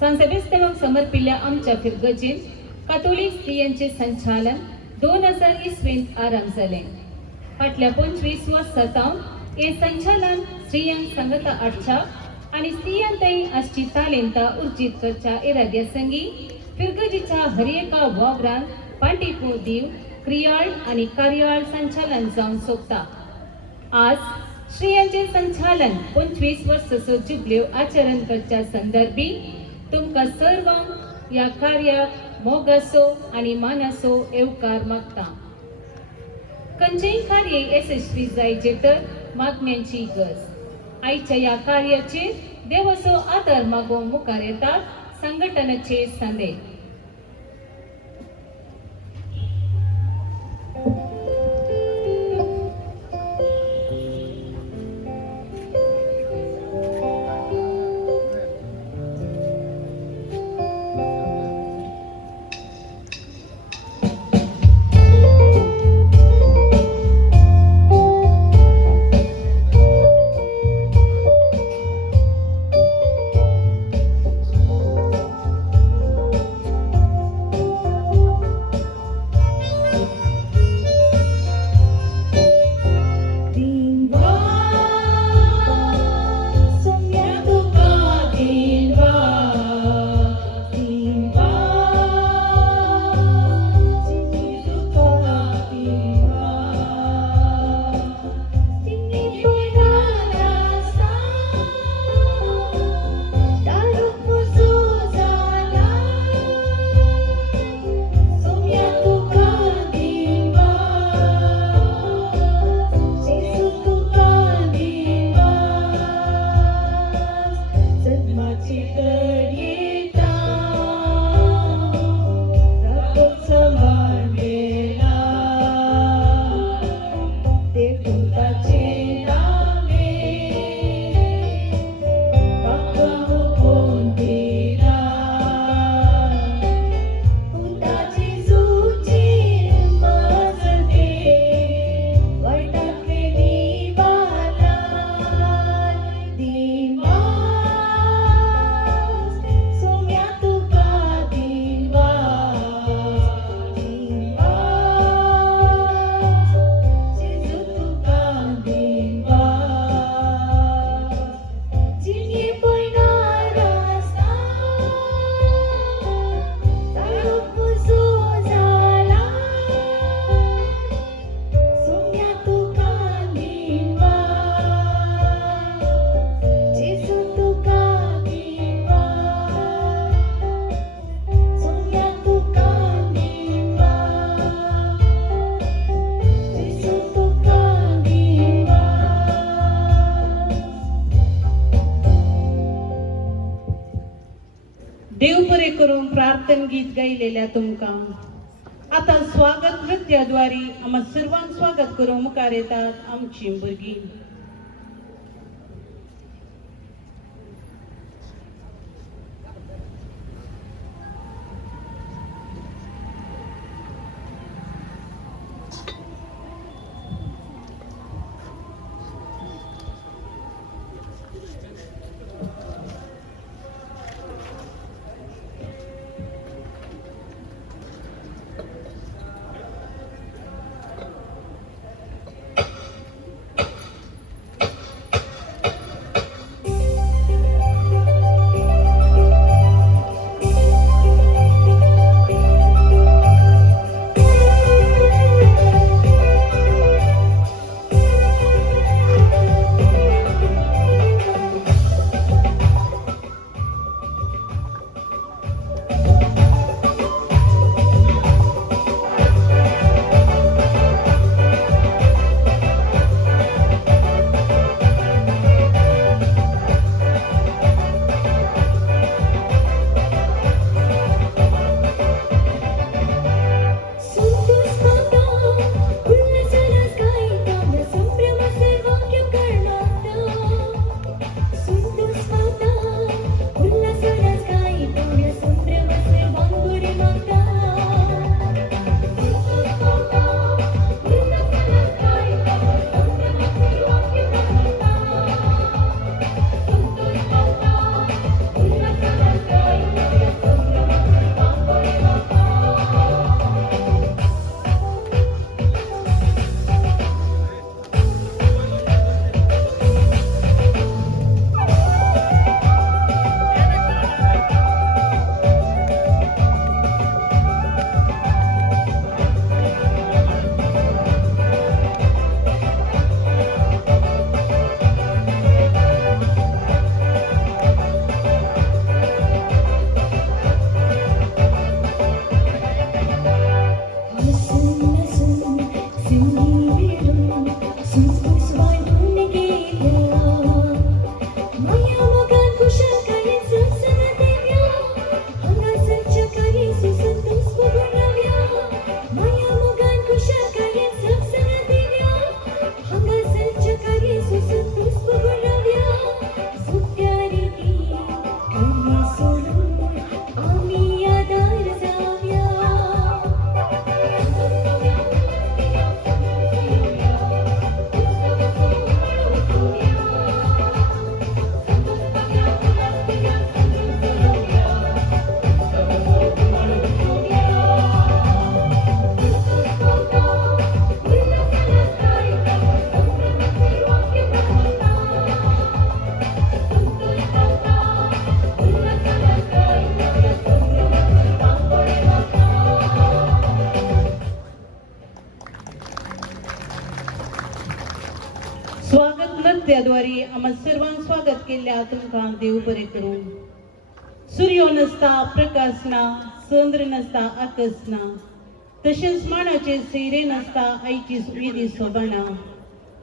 सांसदेस्तवक समर्पिल्ल्या आमच्या फिरगजीन कातोलिक स्त्रियांचे संचालन 2000 इसवीत आरंभ झाले. फाटल्या 25 वर्सांत हे संचालन स्त्रियांक संगता हाडच्या आणि स्त्रियांतय आसची तालेंता उर्जीत करच्या इराद्या संगी फिरगजीच्या हर एका वावरान पांटिपो दिव क्रियाळ आणि कार्याळ संचालन जावन सोपता. आज स्त्रियांचे संचालन 25 वर्साचो जुबल्यो आचरण करच्या संदर्भी तुमकां सर्वांक या कार्याक मोगासो आणि मानासो येवकार मागता. खंयचेय कार्य यशस्वी जायचे तर मागण्यांची गरज. आयच्या या कार्याचेर देवाचो आदार मागोवंक मुखार येतात संघटनाचे संदेश. देव बरे करून प्रार्थना गीत गायलेल्या तुमकां आता स्वागत नृत्याद्वारे आम्हा सर्वांक स्वागत करूंक मुखार येतात आमची भुरगीं. आम्हा सोडून आम्ही आधार जाऊया. स्वागत नृत्याद्वारे आम्हा सर्वांक स्वागत केल्या तुमकां देव बरें करूं. सूर्यो नसता प्रकाश ना, चंद्र नसता आकाश ना, तशेंच मानाचे सैरे नसता आयची विधी सोबाना.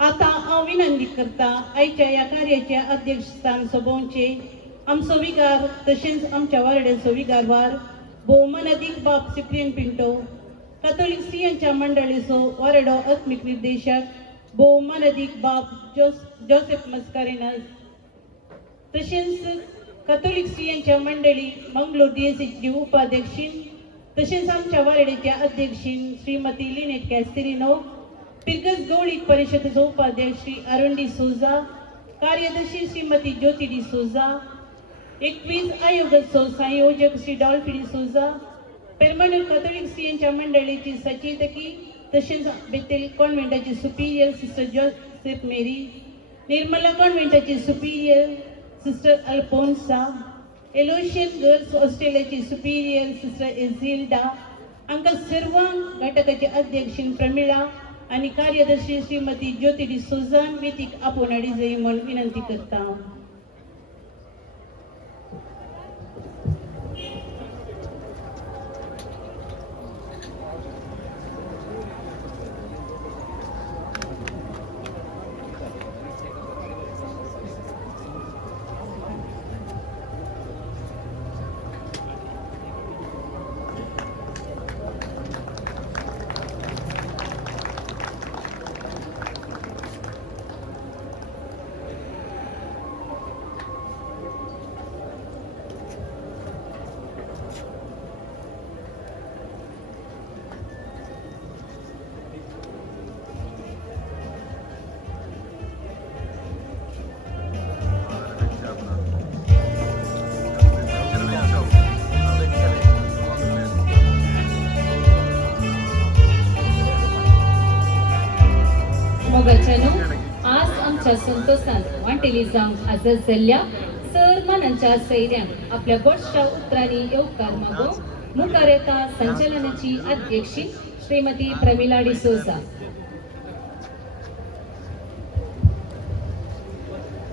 आता हांव विनंती करता आयच्या ह्या कार्याचे अध्यक्षस्थान सोबोवचे आमचो विगार तशेंच आमच्या वार्डाचो विगारवार भोवमानादीक बाब सिप्रियन पिंटो, कातोलीक स्त्रियांच्या मंडळीचो वार्डो आत्मीक निर्देशक भोवमानादीक बाब जोसेफ मस्कारेनास, तशेंच कातोलीक स्त्रियांच्या मंडळी मंगलोर DSCची उपाध्यक्षीण तशेंच आमच्या वार्डाच्या अध्यक्षीण श्रीमती लिनेट कॅस्तेरिनो, पिरगस गवळीक परिषदेचो उपाध्यक्ष श्री अरुण डी सोजा, कार्यदर्शी श्रीमती ज्योती डी सोजा, 21 आयोगाचो संयोजक श्री डॉल्फी डी सोजा, पेरमानूर कातोलीक स्त्रियांच्या मंडळीची सचेतकी तशेंच बेतेल कॉन्व्हेंटाची superior sister Joseph Mary, Nirmala कॉन्व्हेंटाची superior sister Alphonsa, Aloysian girls हॉस्टेलाची सुपिरियर सिस्टर एझिल्डा, आमकां सर्वांक घटकाची अध्यक्षीण प्रमिळा आणि कार्यदर्शी श्रीमती ज्योती डी सोजान वेतीक आपोवन हाडी जाय म्हूण विनंती करता. मोगाच्यानो आज आमच्या संतोषान वांटेली जावंक आजच जाल्ल्या सर्मानांच्या सैर्यांक आपल्या गोडश्या उतरांनी येवकार मागो मुखार येता संचलनाची अध्यक्षी श्रीमती प्रमिला डिसोजा.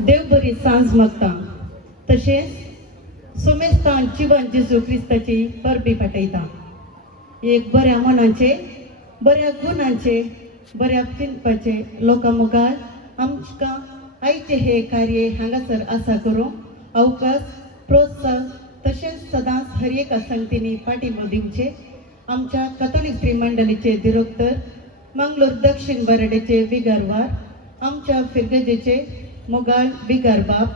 देव बरी सांज मागता तशेंच सोमेस्तान जिवन जेजू क्रिस्ताची परबी पाठयता. एक बऱ्या मनाचे, बऱ्या गुणांचे, बऱ्या चिंतपाचे लोकां मुखार आमकां आयचे हे कार्य हांगासर आसा करूं अवकाश प्रोत्साह तशेंच सदांच हर एका संगतींनी पाठिंबो दिवचे. आमच्या कातोलीक स्त्री मंडळीचे दिरोक्तर, मंगलोर दक्षिण बराडेचे विगारवार, आमच्या फिरगजेचे मोगाळ विगार बाब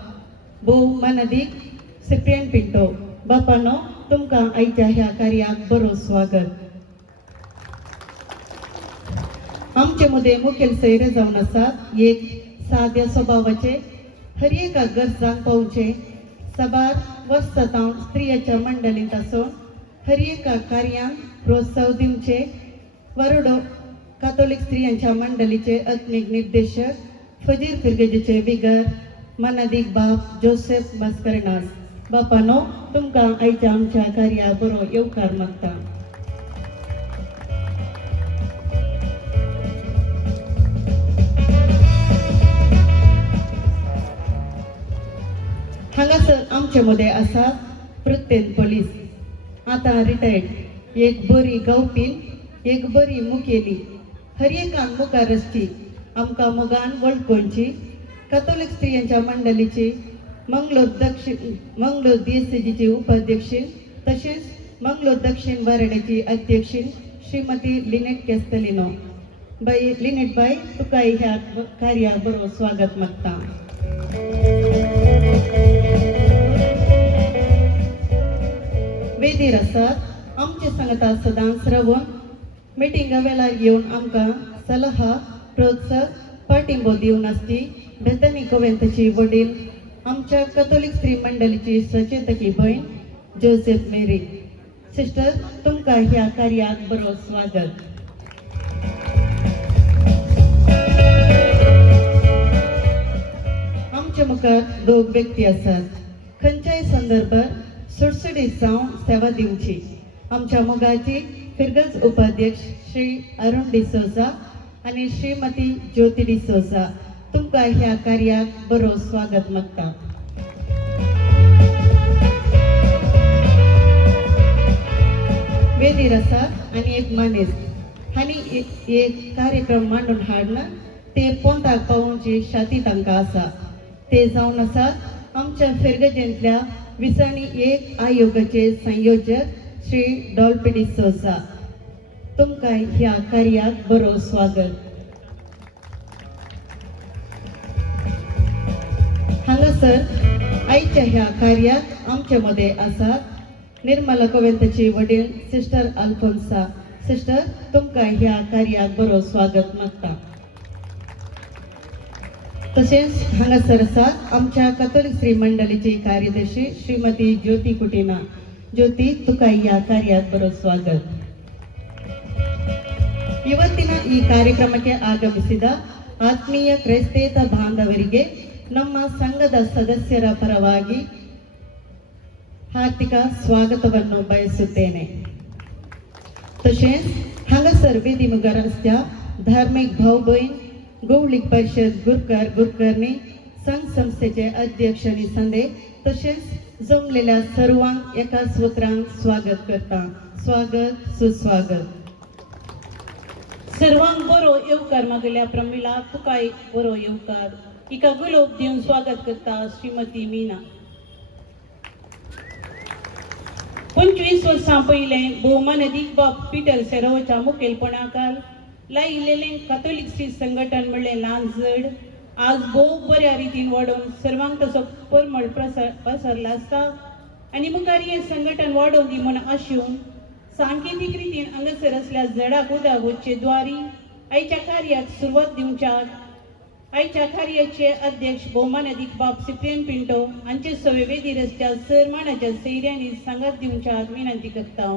भोव मानादीक सिप्रियन पिंटो. बापानो तुमकां आयच्या ह्या कार्याक बरो स्वागत. आमचे मध्ये मुखेल सैरे जावन आसात. एक साद्या स्वभावाचे, हर एका गरजांक पावचे, सबार वर्सां स्त्रियांच्या मंडळींत आसून हर एका कार्यांक प्रोत्साह दिवचे. वरोडो कातोलीक स्त्रियांच्या मंडळीचे आत्मीक निर्देशक फजीर फिरगेजेचे विगार मानादीक बाब जोसेफ मस्करनास. बापानो तुमकां आयच्या आमच्या कार्याक बरो येवकार मागता. हांगासर आमचे मध्ये आसात प्रत्येक पोलीस, आता रिटायर्ड, एक बरी गांवपीन, एक बरी मुखेली, हर एकान मुखार आसची. आमकां मोगान वळखोवची. कातोलीक स्त्रियांच्या मंडळीची मंगलोर DSCची उपाध्यक्षीण तशेंच मंगलोर दक्षिण वाराड्याची अध्यक्षीण श्रीमती लिनेट कॅस्तेलिनो. बाई लिनेट बाई तुकाय ह्या कार्याक बरो स्वागत मागता. वेदीर आसात आमचे सांगता सदांच रावून मिटिंगा वेळार येवन आमकां सलहा प्रोत्साहक पाठिंबो दिवन आसची बेतनी कवेंतची वडील आमच्या कॅथोलिक स्त्री मंडळीची सचेतकी भयण जोसेफ मेरी. सिस्टर, तुमकां ह्या कार्याक बरो स्वागत. आमच्या मुखार दोग व्यक्ती आसात. खंयच्याय संदर्भात सुटसुटीत जावन सेवा दिवची. आमच्या मोगाची फिरगज उपाध्यक्ष श्री अरुण डिसोजा आणि श्रीमती ज्योती डिसोजा तुमकां ह्या कार्याक बरो स्वागत मागता. वेदीर आसात आनी एक मनीस हांणी एक कार्यक्रम मांडून हाडला ते पोंताक पावोवची शाती तांकां आसा. ते जावन आसात आमच्या फिरगजेंतल्या विसाणी एक आयोगाचे संयोजक श्री डॉल्पी डिसोजा. तुमकां ह्या कार्याक बरो स्वागत. हांगासर आयच्या ह्या कार्याक आमचे मदें आसात निर्मला कवेंतची वडील सिस्टर अल्फोन्सा. सिस्टर, तुमकां ह्या कार्याक बरो स्वागत मागता. तशेंच हांगासर आसात आमच्या कॅथोलिक स्त्री मंडळीची कार्यदर्शी श्रीमती ज्योती कुटीना. ज्योती, तुका ह्या कार्याक बरो ಸ್ವಾಗತ. ಇವತ್ತಿನ ಈ ಕಾರ್ಯಕ್ರಮಕ್ಕೆ ಆಗಮಿಸಿದ ಆತ್ಮೀಯ ಕ್ರೈಸ್ತೇತರ ಬಾಂಧವರಿಗೆ ನಮ್ಮ ಸಂಘದ ಸದಸ್ಯರ ಪರವಾಗಿ हार्दिक स्वागतವನ್ನು ಬಯಸುತ್ತೇನೆ. तशेंच हांगासर वेदी मुखार आसच्या धार्मीक भाव भयण गवळीक परिशद गुरकार गुरकर्णी संघ संस्थेचे अध्यक्ष आनी संदे तशेंच जमलेल्या सर्वांक एका सुत्रान स्वागत करता. स्वागत सुस्वागत. सर्वांक बरो येवकार मागल्या प्रमिला, तुकाय बरो येवकार. हिका गुलाब दिवन स्वागत करता श्रीमती मीना. 25 वर्सां पयलें भौमानदीक बाब पिटर सेरोच्या मुखेलपणाखाल लायिल्लें कॅथोलिक स्त्री संघटन म्हणलें ल्हान जड आज भोव बऱ्या रितीन वाडोवन सर्वांक ताचो परमळ पसरला आसा आनी मुखार हें संघटन वाडोवन दी म्हूण आशून सांकेतीक रितीन हांगासर असल्या जडाक उदक वचचे द्वारी आयच्या कार्याक सुरवात दिवच्याक आयच्या कार्याचे अध्यक्ष भौमानदीक बाब सिप्रियन पिंटो हांचे सवे वेदीर आसच्या सरमानाच्या सैऱ्यांनी सांगात दिवच्याक विनंती करता.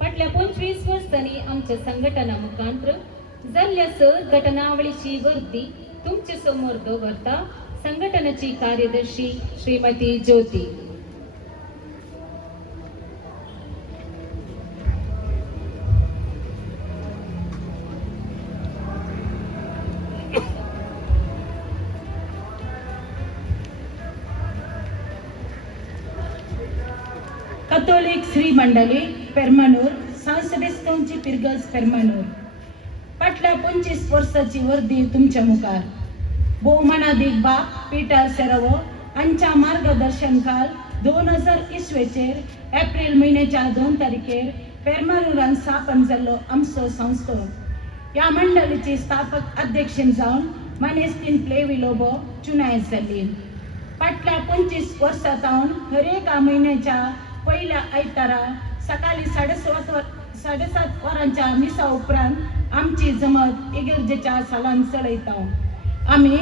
फाटल्या 25 वर्सांनी आमच्या संघटना मुखांतर जाल्ल्या सर घटनावळीची वर्दी तुमचे समोर दवरता संघटनाची कार्यदर्शी श्रीमती ज्योती. कॅथोलिक श्री मंडळी पेरमानूर सांसदेस्तोंची पिरगज पेरमानूर फाटल्या 25 वर्साची वर्दी तुमच्या मुखार भौमानादीक बाब पिटर सेरवो हांच्या मार्गदर्शन खाल 2000 इसवेचेर एप्रिल म्हयन्याच्या 2 तारखेर पेरमानूरान स्थापन जाल्लो आमचो संस्थो. ह्या मंडळीची स्थापक अध्यक्षीण जावन मानेस्तीन प्लेविलोबो चुनायत जाल्ली. फाटल्या 25 वर्सांतावन हर एका म्हयन्याच्या पहिल्या आयतारा सकाळी 7:30 वरांच्या मिसा उपरांत आमची जमत इगर्जेच्या सालान चलयता. आमी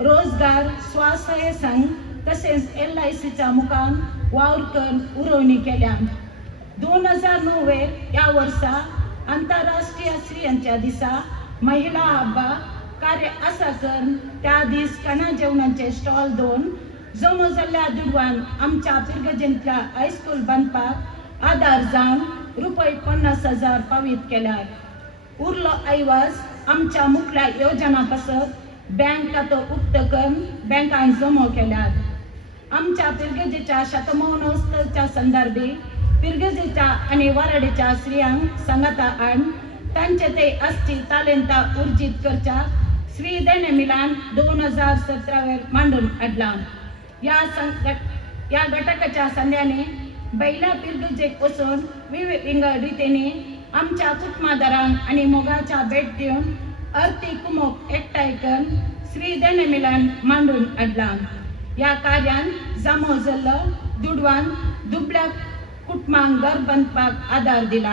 रोजगार स्वास्थ्य संघ तसेच LICच्या मुखान वावर उरोवणी केल्या. 2009 ह्या वर्सा आंतरराष्ट्रीय स्त्रियांच्या दिसा महिला हब्बा कार्य आसा करून त्या दीस खाणा जेवणाचे स्टॉल दोन जमो जाल्ल्या दुडवान आमच्या पिरगजेंतल्या हायस्कूल बांदपाक आदार जावन ₹50,000 फारीक केल्यात. उरलो आयवाज आमच्या मुखल्या योजना पासत बँक खातो उक्त करून बँकांत जमा केल्यात। आमच्या पिरगजेच्या शतमानोत्सवाच्या संदर्भी पिरगजेच्या आणि वराडेच्या स्त्रियांक सांगाता आण तांचे ते असची तालेंता उर्जित करच्या श्री दैन मिलान 2017 मांडून हाडला। या घटकाच्या संध्याने बैला पिरगजेक वचून विविध रितीने आमच्या कुटुंबदारांक आणि मोगाच्या भेट दिवन आरती कुमोक एकठांय करून श्री दैन मिलान मांडून हाडला। या कार्यान जमो जाल्लो दुडवान दुबळ्या कुटुंबांक घर बांदपाक आदार दिला।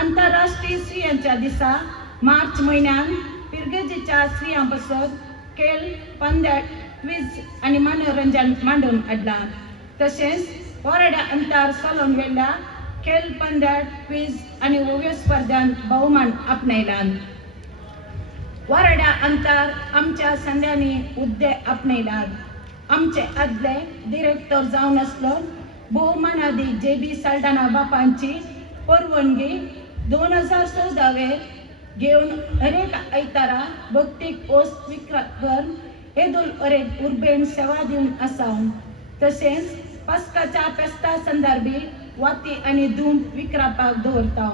आंतरराष्ट्रीय स्त्रियांच्या दिसा मार्च म्हयन्यान पिरगजेच्या स्त्रियां बसत खेळ पंद्या क्विज आणि मनोरंजन मांडून हाडला। तशेंच वराड्या अंतर चलोवन गेल्ल्या खेळ पंद्या क्विज आणि ओव्यो स्पर्धांत भोवमान आपणयला। वराड्या अंतर आमच्या संध्यांनी हुद्दे आपणयल्यात। आमचे आदले डिरेक्टर जावन आसलो भोवमानाधिक JB साल्टाना बापांची परवानगी 2014 घेवन हरेक आयतारा भक्तीक पोस्ट विक्राकर येदोल अरेक उर्बेन सेवा दिवन आसा। तशेंच पास्काच्या फेस्ता संदर्भी वाती आणि धूम विक्रापाक दवरता।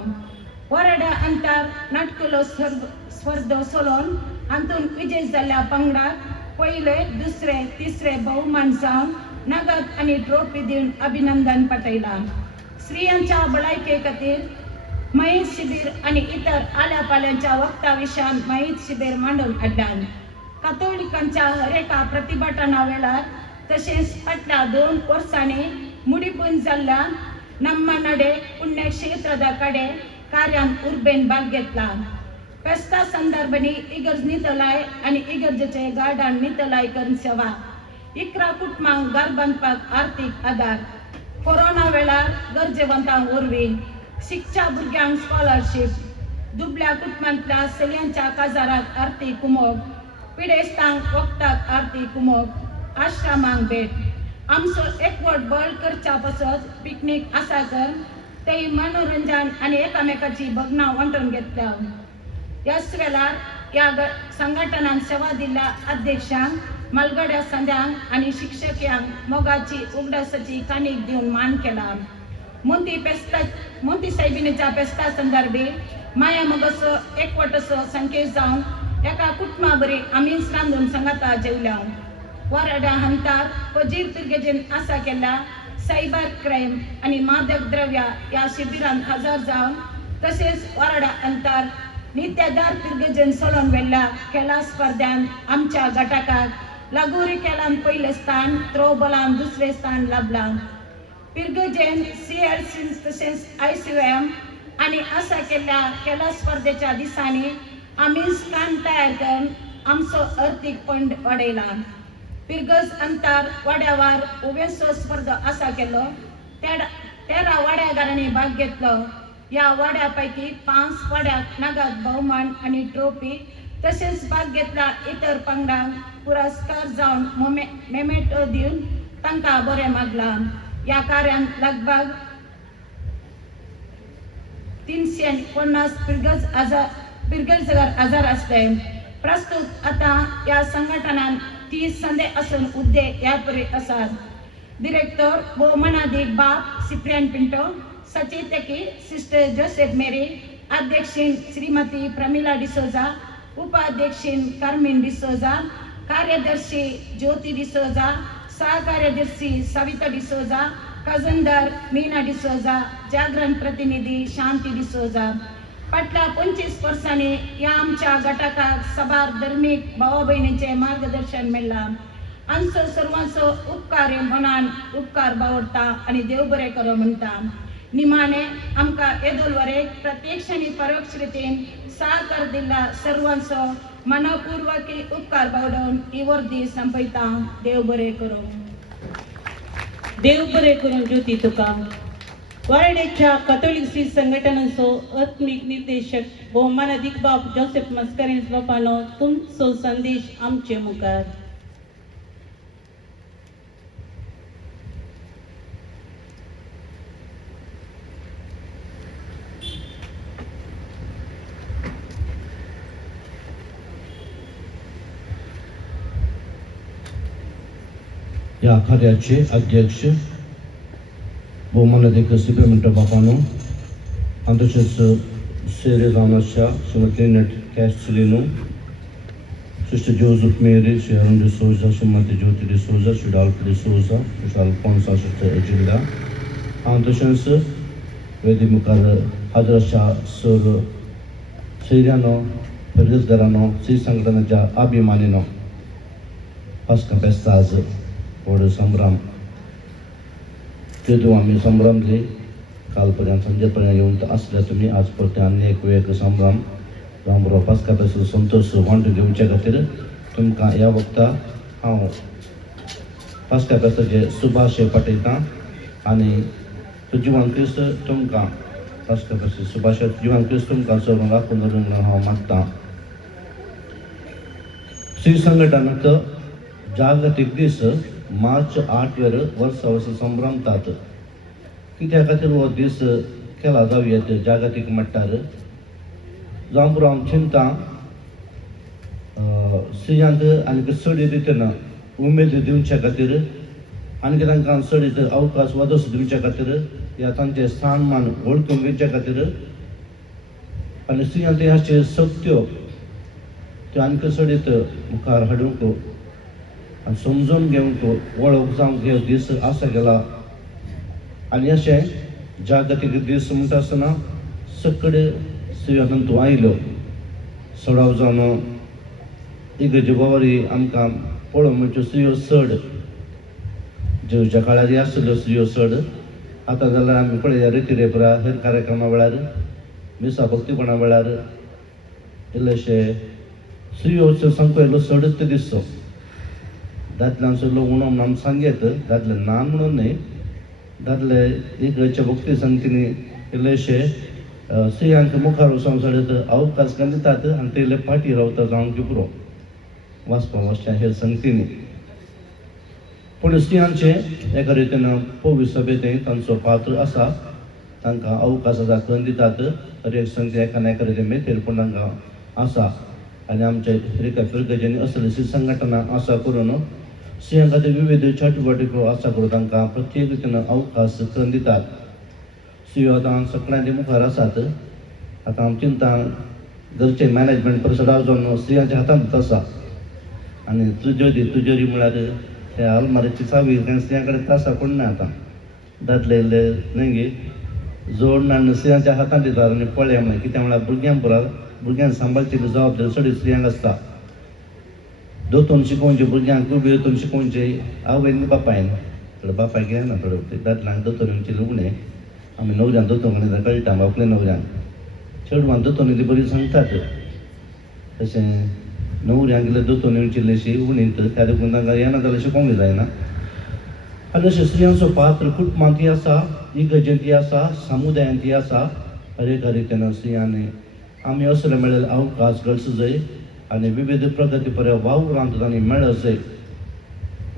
वराड्या अंतर नाटकुलो स्पर्धो चलोवन हातून विजय जाल्ल्या पंगडाक पयले दुसरे तिसरे भोवमान जावन नगद आणि ट्रॉफी दिवन अभिनंदन पटयला। स्त्रियांच्या भलायके खातीर माहीत शिबीर आणि इतर आल्या पाल्यांच्या वखदा विशयान माहीत शिबीर मांडून हाडल्यान। कातोलिकांच्या हरेका प्रतिभटना वेळार तशेंच फाटल्या 2 वर्सांनी मुडीपून जाल्ल्या नम्मा नडे पुण्यक्षेत्रादा कडे कार्यांत उर्बेन भाग घेतला। फेस्ता संदर्भांनी इगर्ज नितलाय आणि इगर्जेचे गार्डन नितलाय करून सेवा इकरा कुटुंबांक घर बांदपाक आर्थीक आदार कोरोना वेळार गरजेवंतांक वरवीं शिक्षा भुरग्यांक स्कॉलरशीप दुबळ्या कुटुंबांतल्या चलयांच्या काजाराक आर्थीक कुमोग पिडेस्तांक वखदाक आर्थीक कुमोग आश्रमांक भेट आमचो एकवट बळ करच्या पासत पिकनीक आसा कर ते मनोरंजन आणि एकामेकाची भगनां वांटून घेतल्या। याच वेळार या संघटनान सेवा दिल्ल्या अध्यक्षांक मालगड्या संध्यांक आणि शिक्षकांक मोगाची उगडासाची काणीक दिवन मान केला। मोती सायबिणीच्या फेस्ता संदर्भी माया मोगसो एकवटसो संकेत जावन एका कुटुंबा बरी आमीच रांदून सांगाता जेवल्या। वराड्या अंतर फजीर पिरगजेन आसा केल्ल्या सायबर क्रायम आणि मादक द्रव्य या शिबिरांत हजर जावन तशेंच वराड्या अंतर नित्यादार पिरगजेन चलोवन वेल्ल्या खेळा स्पर्धांत आमच्या घटकाक लागोरी खेळांत पयले स्थान थ्रोबॉलांत दुसरे स्थान लाभला। पिरगजेन CLC तशेंच ICOM आणि आसा केल्ल्या खेळा स्पर्धेच्या दिसांनी आमी स्थान तयार करून आमचो अर्थीक पंड वाडयला। पिरगज अंतर वाड्यावार ओव्योचो स्पर्धो आसा केल्लो 13 वाड्यागारांनी भाग घेतलो। या वाड्या पैकी 5 वाड्याक नगद भोवमान आणि ट्रॉफी तशेंच भाग घेतल्या इतर पंगडांक पुरस्कार जावन मेमेटो दिवन तांकां बरें मागला। या कार्यांत लगभग 350 पिरगजगार हजर आसले। प्रस्तुत आता या संघटनान 30 संदे असून हुद्दे ह्यापरी आसात। डिरेक्टर भोवमानाधिक बाप सिप्रियन पिंटो, सचितकी सिस्टर जोसेफ मेरी, अध्यक्षीण श्रीमती प्रमिला डिसोजा, उपाध्यक्षीण कार्मिन डिसोजा, कार्यदर्शी ज्योति डिसोजा, सहकार्यदर्शी सविता डिसोजा, खजनदार मीना डिसोजा, जागरण प्रतिनिधी शांती डिसोजा। फाटल्या 25 वर्सांनी या आमच्या घटकाक सबार धर्मीक भावा भयणींचे मार्गदर्शन मेळ्ळां। आमचो सर्वांचो उपकार मनान उपकार बावडटा आणि देव बरें करो म्हणटा। निमाणे आमकां येदोल वरेक प्रत्यक्ष आनी परोक्ष रितीन सहकार दिल्ल्या सर्वांचो मनपूर्वक उपकार बावडोवन ही वर्दी संपयता। देव बरें करो। देव बरें करून ज्योती तुका। वराडेच्या कॅथोलिक श्री संघटनाचो आत्मीक निर्देशक भोवमानाधिक बाब जोसेफ मस्कारेन्स बापानो तुमचो संदेश आमचे मुखार। या कार्याचे अध्यक्ष बहुमानाधिक सुब्रमण्य बापानो आणि तसेच सेरे रामनाथच्या श्रीमती नट कॅस्टलिनो सिस्टर जोसेफ मेरी श्री अरुण डिसोजा श्रीमती ज्योति डिसोजा श्री डाल्फ डिसोजा श्री अल्फोन्सा सिस्टर एजिल्डा आणि तसेच वेदिमुखार हजर अशा सर स्त्रियांनो बेरोजगारांनो स्त्री संघटनाच्या अभिमानीनो पास्का बेस्ता आज व्हड संभ्रम तेदू आम्ही संभ्रमले कालपर्यंत संजेपर्यंत येऊन असल्या तुम्ही आज परत आनी एक वेग संभ्रम रामबरो पास्का बेस्ता संतोष वांटून घेवच्या खातीर तुमकां ह्या वक्ता हांव पास्का बेस्ताचे शुभाशय पाठयतां आनी जिवान क्रिस्त तुमकां पास्का बेस्ता शुभाशय जिवान क्रिस्त तुमकां सगळं राखून दवरूंक म्हणून हांव मागतां. श्री संघटनाक जागतीक दीस मार्च 8 वेर वर्सा वर्सा संभ्रमतात. कित्या खातीर हो दीस केला जावया जागतीक मट्टार जावं पुरो हांव चिंतां स्त्रियांक आनीक चड रितीन उमेद दिवच्या खातीर आनीक तांकां चड अवकाश वदस दिवच्या खातीर या तांचे स्थानमान वळखून घेवच्या खातीर आनी स्त्रियांक ह्याचे सक्त्यो त्यो आनीक चड मुखार हाडूंक आनी समजून घेवंक वळख जावंक हे दीस आसा गेला. आनी अशें जागतीक दीस म्हणटा आसतना सकड स्त्रियांक तूं आयलो सडाव जावन इगर्जे बोवारी आमकां पळोवंक म्हणजे स्त्रियो चड जेवच्या काळार आसल्यो स्त्रियो चड आतां जाल्यार आमी पळया रितीरेपरा हेर कार्यक्रमा वेळार मिसा भक्तीपणा वेळार इल्लेशे स्त्रियोचो संख्या इल्लो चडच दिसतो. दादल्यांचो इल्लो उणो म्हणून आमी सांगेत दादले ना म्हणून न्ही दादले इगर्जे भक्ती संगतींनी इल्लेशे स्त्रियांक मुखार वचोंक चड अवकाश करून दितात आनी ते इल्ले फाटीं रावता जावंक पुरो वाचपाक वचच्या हेर संगतींनी. पूण स्त्रियांचे एका रितीन पवित्र सभेंत तांचो पात्र आसा तांकां अवकाश करून दितात. हर एक संगती एका ना एका रितीन मेथेरपण तांकां आसा आनी आमच्या एका पिरगजेनी असले श्री संघटना आसा करून स्त्रियां खातीर विविध चटवटिको आसा करून तांकां प्रत्येक रितीन अवकाश करून दितात. स्त्रियो आतां सगळ्यांचे मुखार आसात. आतां हांव चिंतां घरचें मॅनेजमेंट सदां जावन स्त्रियांच्या हातांत आसा आनी तुजेरी म्हळ्यार हे आलमारीची चावी स्त्रियां कडेन आसा कोण ना आतां दादले इल्ले न्ही गे जोड आनी स्त्रियांच्या हातांत दितात आनी पळया म्हळ्यार कित्याक म्हळ्यार भुरग्यांक सांबाळची जबाबदारी चड स्त्रियांक आसता. दोतोन शिकोवचे भुरग्यांक बी दोतोन शिकोवचे आवयन बापायन थोडे बापायक घेयना थोडे दादल्यांक दोतोन येवचे उणें आमी णवऱ्यांक दोतोन घालता कळटा बापले णवऱ्यांक चेडवान दोतोन ती बरी सांगतात तशें णवऱ्यांक इल्ले दोतोन येवची इल्लीशी उणींत त्या देखून तांकां येना जाल्यार शिकोवंक जायना. आनी अशें स्त्रियांचो पात्र कुटुंबांतय आसा इगर्जेंतय आसा समुदायांतय आसा. हर एका रितीन स्त्रियांनी आमी असले मेळिल्ले अवकाश गरज जाय आनी विविध प्रगती पर्या वावरांत तांणी मेळत जाय.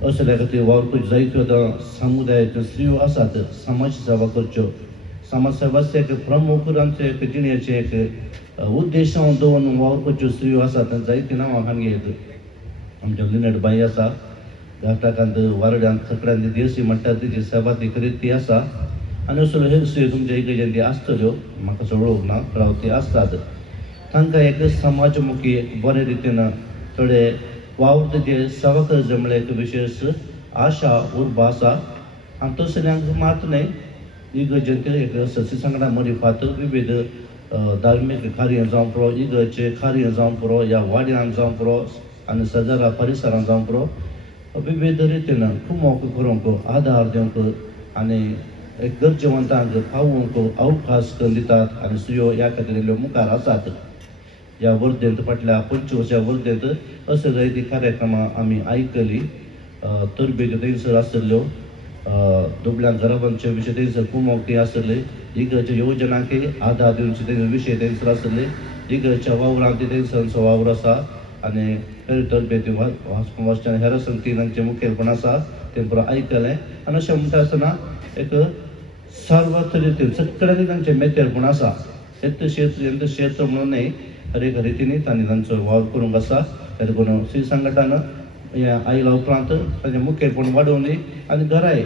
असल्या खातीर वावरपाच्यो जायत्यो आतां समुदायाच्यो स्त्रियो आसात समाज सेवा करच्यो. समाज सेवाचे एक प्रमुख आमचे एक जिणेचे एक उद्देश दवरून वावरपाच्यो स्त्रियो आसात. जायतीं नांवां सांगेत आमच्या लिनटबाई आसा घाटाकांत वारड्यांत सगळ्यांनी देसी म्हणटात तिची सेवा ती करीत ती आसा आनी असल्यो हेर स्त्रियो तुमच्या इगर्जेन ती आसतल्यो म्हाका चड वळख ना राव ती आसतात. तांकां एक समाजमुखी एक बरे रितीन थोडे वावरते सेवा करचे म्हळ्यार एक विशेष आशा उर्बा आसा. आनी तसल्यांक मात न्ही इगर्जेंत एक सची संघटना मरिफात विविध धार्मीक कार्य जावं पुरो इगर्जेचें कार्य जावं पुरो ह्या वाड्यान जावं पुरो आनी शेजारा परिसरांत जावं पुरो विविध रितीन कुमोक करूंक आदार दिवंक आनी एक गरजेवंतांक पावोवंक अवकाश करून दितात आनी स्त्रियो ह्या खातीर इल्ल्यो मुखार आसात. ह्या वर्देंत फाटल्या 25 वर्सां वर्देंत अशे जायती कार्यक्रमां आमी आयकली. तरबेज्यो थंयसर आसल्यो दुबळ्या गरबांचे विशय थंयसर कुमोक आसले इगर्जे योजनांकय आदार दिवचे थंयसर विशय थंयसर आसले. इगर्जेच्या वावरांत थंयसरचो वावर आसा आनी हेर तरबेती वचच्यान हेर संगती तांचे मुखेलपण आसा तें पुरो आयकलें. आनी अशें म्हणटा आसतना एक सर्वत्र रितीन सगळ्यांनी तांचें मेतेरपण आसा. येत क्षेत्र म्हणून न्ही हर एक रितीनी तांणी तांचो वावर करूंक आसा. त्या देखून श्री संघटन ह्या आईला उपरांत ताचें मुखेलपण वाडोवली आनी घराय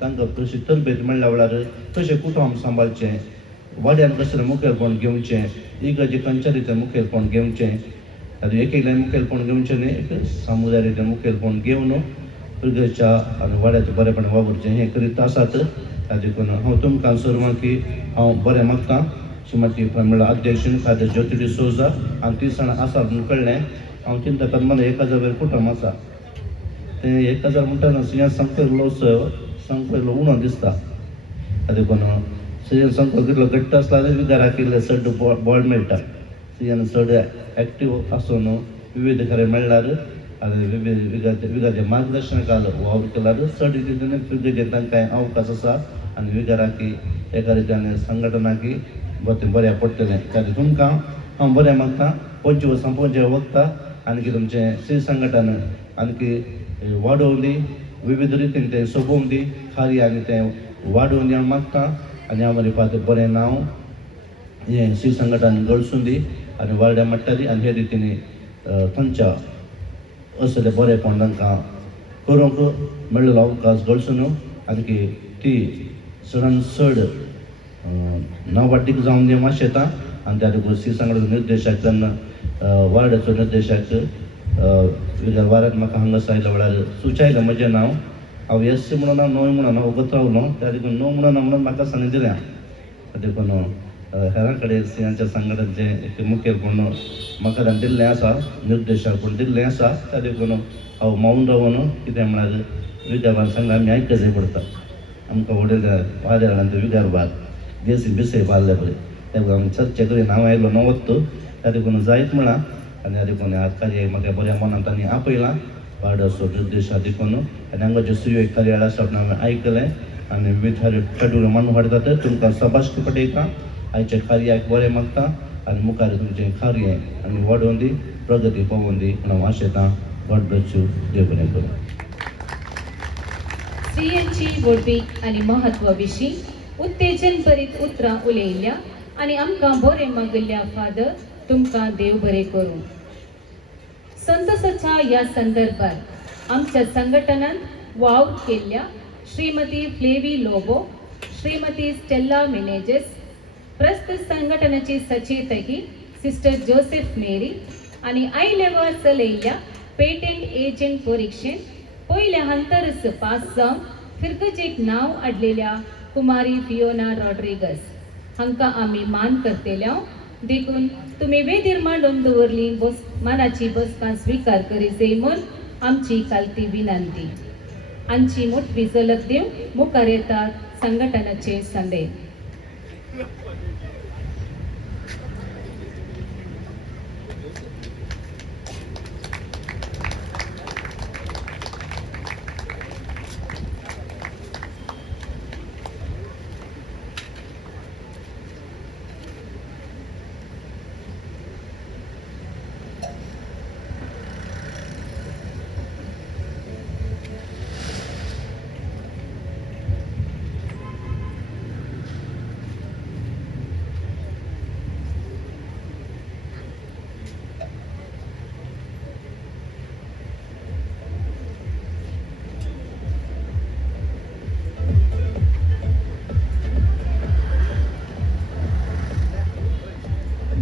तांकां कशी तरबेज मेळ्ळ्या वेळार कशें कुटुंब सांबाळचें, वाड्यान कसलें मुखेलपण घेवचें, इगर्जे खंयच्या रितीन मुखेलपण घेवचें, आनी एकल्यान मुखेलपण घेवचें न्ही, एक समुदाय रितीन मुखेलपण घेवन इगर्जेच्या आनी वाड्याचें बरेपण वावरचें हें करीत आसात. ताजे देखून हांव तुमकां सर्वांक की हांव बरें मागतां. श्रीमती प्रमिळा अध्यक्ष खातें ज्योती डिसोजा आनी ती सण आसा म्हूण कळ्ळें. हांव चिंता करता मला 1000 वयर कुटुंब आसा ते 1000 म्हणटा सिंह संकल्लो उणो दिसता. ताजे देखून सिंह संकल्प कितलो घट्ट आसला जाल्यार विगाराक केल्ले चड बळ मेळटा. सिंहान चड एक्टीव आसून विविध खरें मेळ्ळ्यार आनी विगाचे मार्गदर्शनाखाल वावर केल्यार चड रितीन तांकां अवकाश आसा आनी विगाराकी एका रितीन संघटनाकी बऱ्या पडटलें. ताजे तुमकां हांव बरें मागतां. 25 वखदां आनी तुमचें श्री संघटन आनी वाडोवली विविध रितीन तें सोबोवली खारी आनी तें वाडोवली हांव मागतां. आनी हांव म्हजे पात बरें नांव हें श्री संघटन घडसून दी आनी वाड्या मांडटाली आनी हे रितीन थंयच्या असलें बरेंपण तांकां करूंक मेळिल्लो अवकाश घडसून आनी ती चडांत चड नवाडीक जावन दी मातशें येता. आनी त्या देखून श्री संघटन निर्देशाक तेन्ना वार्डाचो निर्देशाक वाराक म्हाका हांगासर आयल्या वेळार सुचयलें म्हजें नांव. हांव येस म्हणून हांव नो म्हणून हांव वगत रावलो. त्या देखून नो म्हणून म्हाका सांगलें दिलें. त्या देखून हेरां कडेन सिंहाच्या संघटनाचें एक मुखेलपण म्हाका ताणें दिल्लें आसा, निर्देशाक दिल्लें आसा. त्या देखून हांव मावून रावन कितें म्हळ्यार विगारान सांगलें आमी आयकचें पडटा. आमकां व्हडले वाड्यारांत विगार बाग देसी बिसय बारले पळय त्या देखून आमी चर्चे करीन. हांव आयलो नवत्त त्या देखून जायत म्हणा आनी त्या देखून ह्या कार्याक म्हाका बऱ्या मनान तांणी आपयलां वाड्याचो निर्देशा देखून. आनी हांगा ज्यो सुयो कार्याळ आसा हांवें आयकलें आनी विविध शेड्यूल मांडून हाडटात. तुमकां सभाश्क पटयता. आयच्या कार्याक बरें मागता आनी मुखार तुमचें कार्य आनी वाडोवन दी प्रगती पावोवन दी म्हणून हांव आशेतां. God bless you. देव बरें करूं. स्त्रियांची वडवी आनी महत्वा विशीं उत्तेजन भरीत उतरां उलयल्या आनी आमकां बरें मागिल्ल्या फादर तुमकां देव बरें करूं. संतोशाच्या ह्या संदर्भात आमच्या संघटनान वावर केल्ल्या श्रीमती फ्लेवी लोबो, श्रीमती स्टेल्ला मेनेजेस, प्रस्तुत संघटनाची सचेतकी सिस्टर जोसेफ मेरी आनी आयलेवार चलयल्ल्या पेटंट एजंट परीक्षेंत पयल्या हंतरच पास जावन फिरगजेक नांव आडलेल्या कुमारी फियोना रॉड्रिगस हांकां आमी मान करतेल्या देखून तुमी वेदीर मांडून दवरली मानाची बसका स्विकार करीचे म्हूण आमची कालती विनंती. आमची मोठवी झलक दिवंक मुखार येतात संघटनाचे संदेश.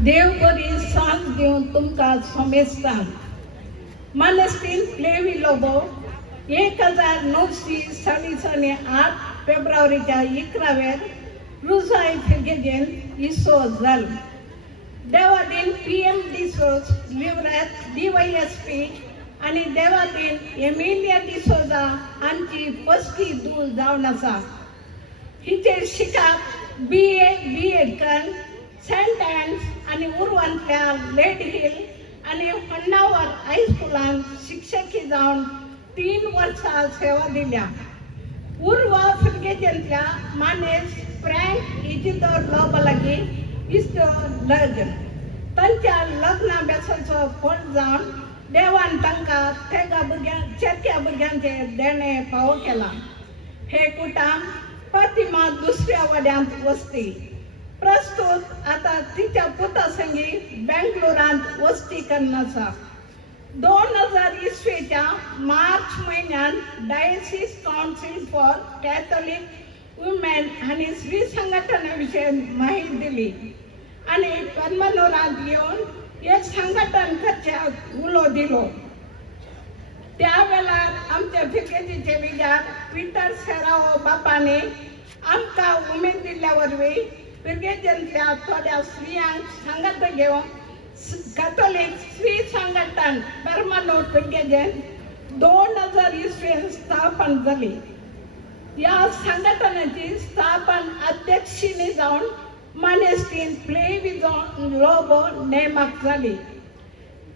देव बरी साथ दिवन तुमकां सोमेस्ता. मानेस्तीन फ्लेवी लोबो 1948 फेब्रुवारीच्या 11व्यार रुसाय फिरगेजेन इसो जालो. देवादीन PM डिसोज लिव्हरात DYSP आनी देवादीन एमिलिया डिसोजा हांची पस्की दूल जावन आसा. हिचे शिकाप BA B.Ed करून सेंट एन्स आनी उर्वांतल्या लेड हिल आनी होन्नावर हायस्कुलांत शिक्षकी जावन 3 वर्सां सेवा दिल्या. उर्वा फिरगेजेंतल्या मानेस फ्रँक इजिदोर लोबा लागीं इश्ट लग्न. तांच्या लग्नाभ्यासाचो फळ जावन देवान तांकां चेक्या भुरग्यांचे देणे फावो केला. हे कुटुंब फातिमा दुसऱ्या वाड्यांत वसती. प्रस्तुत आता तिच्या पुता संगी बेंगलोरांत वस्ती करून आसा. 2020च्या मार्च महिन्यात diocese council for Catholic women आणि स्त्री संघटनेविषयी माहिती दिली आणि परमनोरात येऊन एक संघटन करण्यात उलो दिलो. त्यावेळेला आमच्या फिरकेचे विचार पीटर सेराओ बापाने आमका उमेद दिल्यावरवी फिरकेच्या थोड्या स्त्रियांक संघटन घेऊन कॅथोलिक स्त्री संघटन परमनोर फिरकेजन 2020 स्थापन झाली. या संघटनेची स्थापन अध्यक्षीने जाऊन मानेस्टीन प्लेविझॉन लोबो नेमक झाली.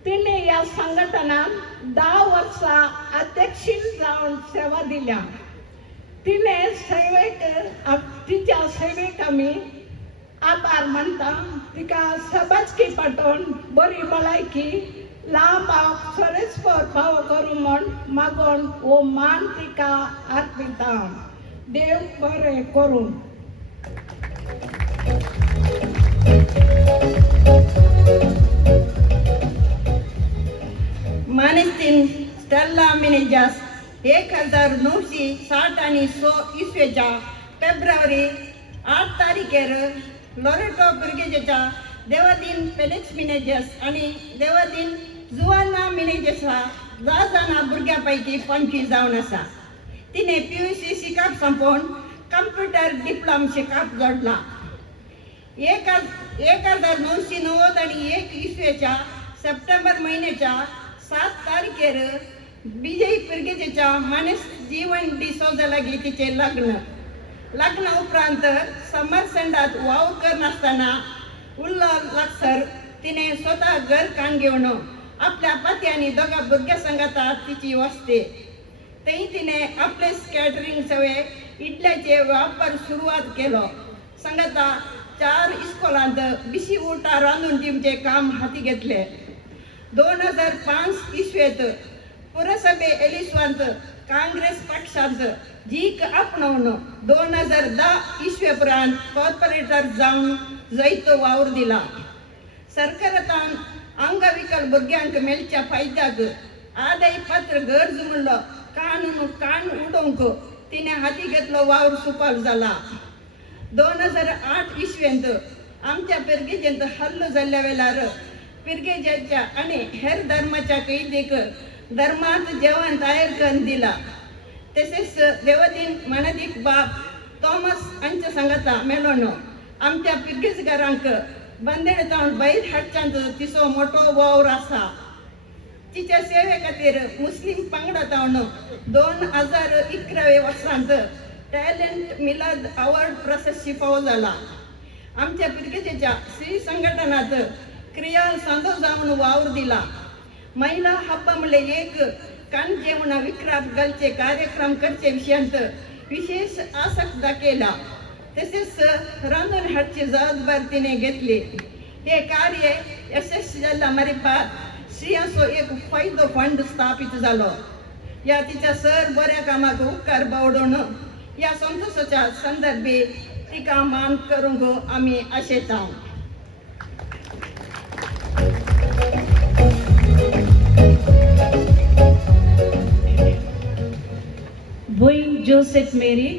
तिने या संघटनात 10 वर्षा अध्यक्षीन जाऊन सेवा दिल्या. तिने तिच्या सेवेक आम्ही आभार मानता. तिका सबचकी पटोवन बरी भलायकी लांब सरस्पर भाव करू म्हण मागोन वो मान तिका अर्पिता. देव बरे करून. मानेस्टीन स्टेल्ला मिनेजास 1960 आणि 1920च्या फेब्रुवारी 8 तारखेर लोरेटो पिरगेजेच्या देवादीन फेलिक्स मिनेजस आणि देवादीन जुआना मिनेजसा 10 जाणां भुरग्यां पैकी 25 जावन आसा. तिने PUC शिकाप संपोवन कंप्युटर डिप्लोमा शिकाप जोडला. 1990 आणि 2021च्या सप्टेंबर महिन्याच्या 7 तारखेर विजय पिरगेजेच्या मानेस जीवन डिसोजा लागीं तिचे लग्न उपरांत समरसेंडात वावर करनासतना उरलो लागसर तिने स्वता घर कान घेवन आपल्या पती आणि 2 भुरग्यां सांगाता तिची वस्ते. थंय तिने आपले कॅटरिंग सेवे इडल्याचे व्यापार सुरवात केलो. सांगाता 4 इस्कोलांत बिशी उलटा रांदून दिवचे काम हाती घेतले. 2005 इसवेत पुरसभे एलिस्वांत काँग्रेस पक्षांत जीक आपणवून 2010 इसवेपर्यंत कॉर्पोरेटर जावन जायतो वावर दिला. सरकारान अंगविकल भुरग्यांक मेलच्या फायद्याक आदाय पत्र गरज म्हणलो कान उडोवंक तिने हाती घेतलो वावर सुपाल झाला. 2008 इसवेंत आमच्या पिरगेजेंत हल्लो जाल्ल्या वेळार पिरगेजेच्या आणि हेर धर्माच्या कैदीक धर्मांत जेवण तयार करून दिला. तसेच देवादीन मानादीक बाप थॉमस हांच्या सांगाता मेळोन आमच्या पिरगेजकारांक बंदेड जावन भायर हाडच्यांत तिचो मोठो वावर आसा. तिच्या सेवे खातीर मुस्लिम पंगडा जावन 2011 वर्सांत टॅलेंट मिलाद अवॉर्ड प्रशस्ती फावो जाला. आमच्या पिरगेजेच्या श्री संघटनात क्रियाल सांदो जावन वावर दिला. महिला हब्बा म्हणले एक कान जेवणा विक्राप घालचे कार्यक्रम करचे विशयांत विशेष आसक्त दाखयला. तसेच रांदून हाडची जबाबदारी तिने घेतली. हे कार्य यशस्वी जाल्ल्या मारिफात श्रियांचो एक फायदो फंड स्थापित जालो. या तिच्या सर बऱ्या कामाक उपकार बावडून या संतोषाच्या संदर्भी तिका मान करूंक आम्ही आशेता. ಬೊಯಿನ್ ಜೋಸೆಫ್ ಮೇರಿ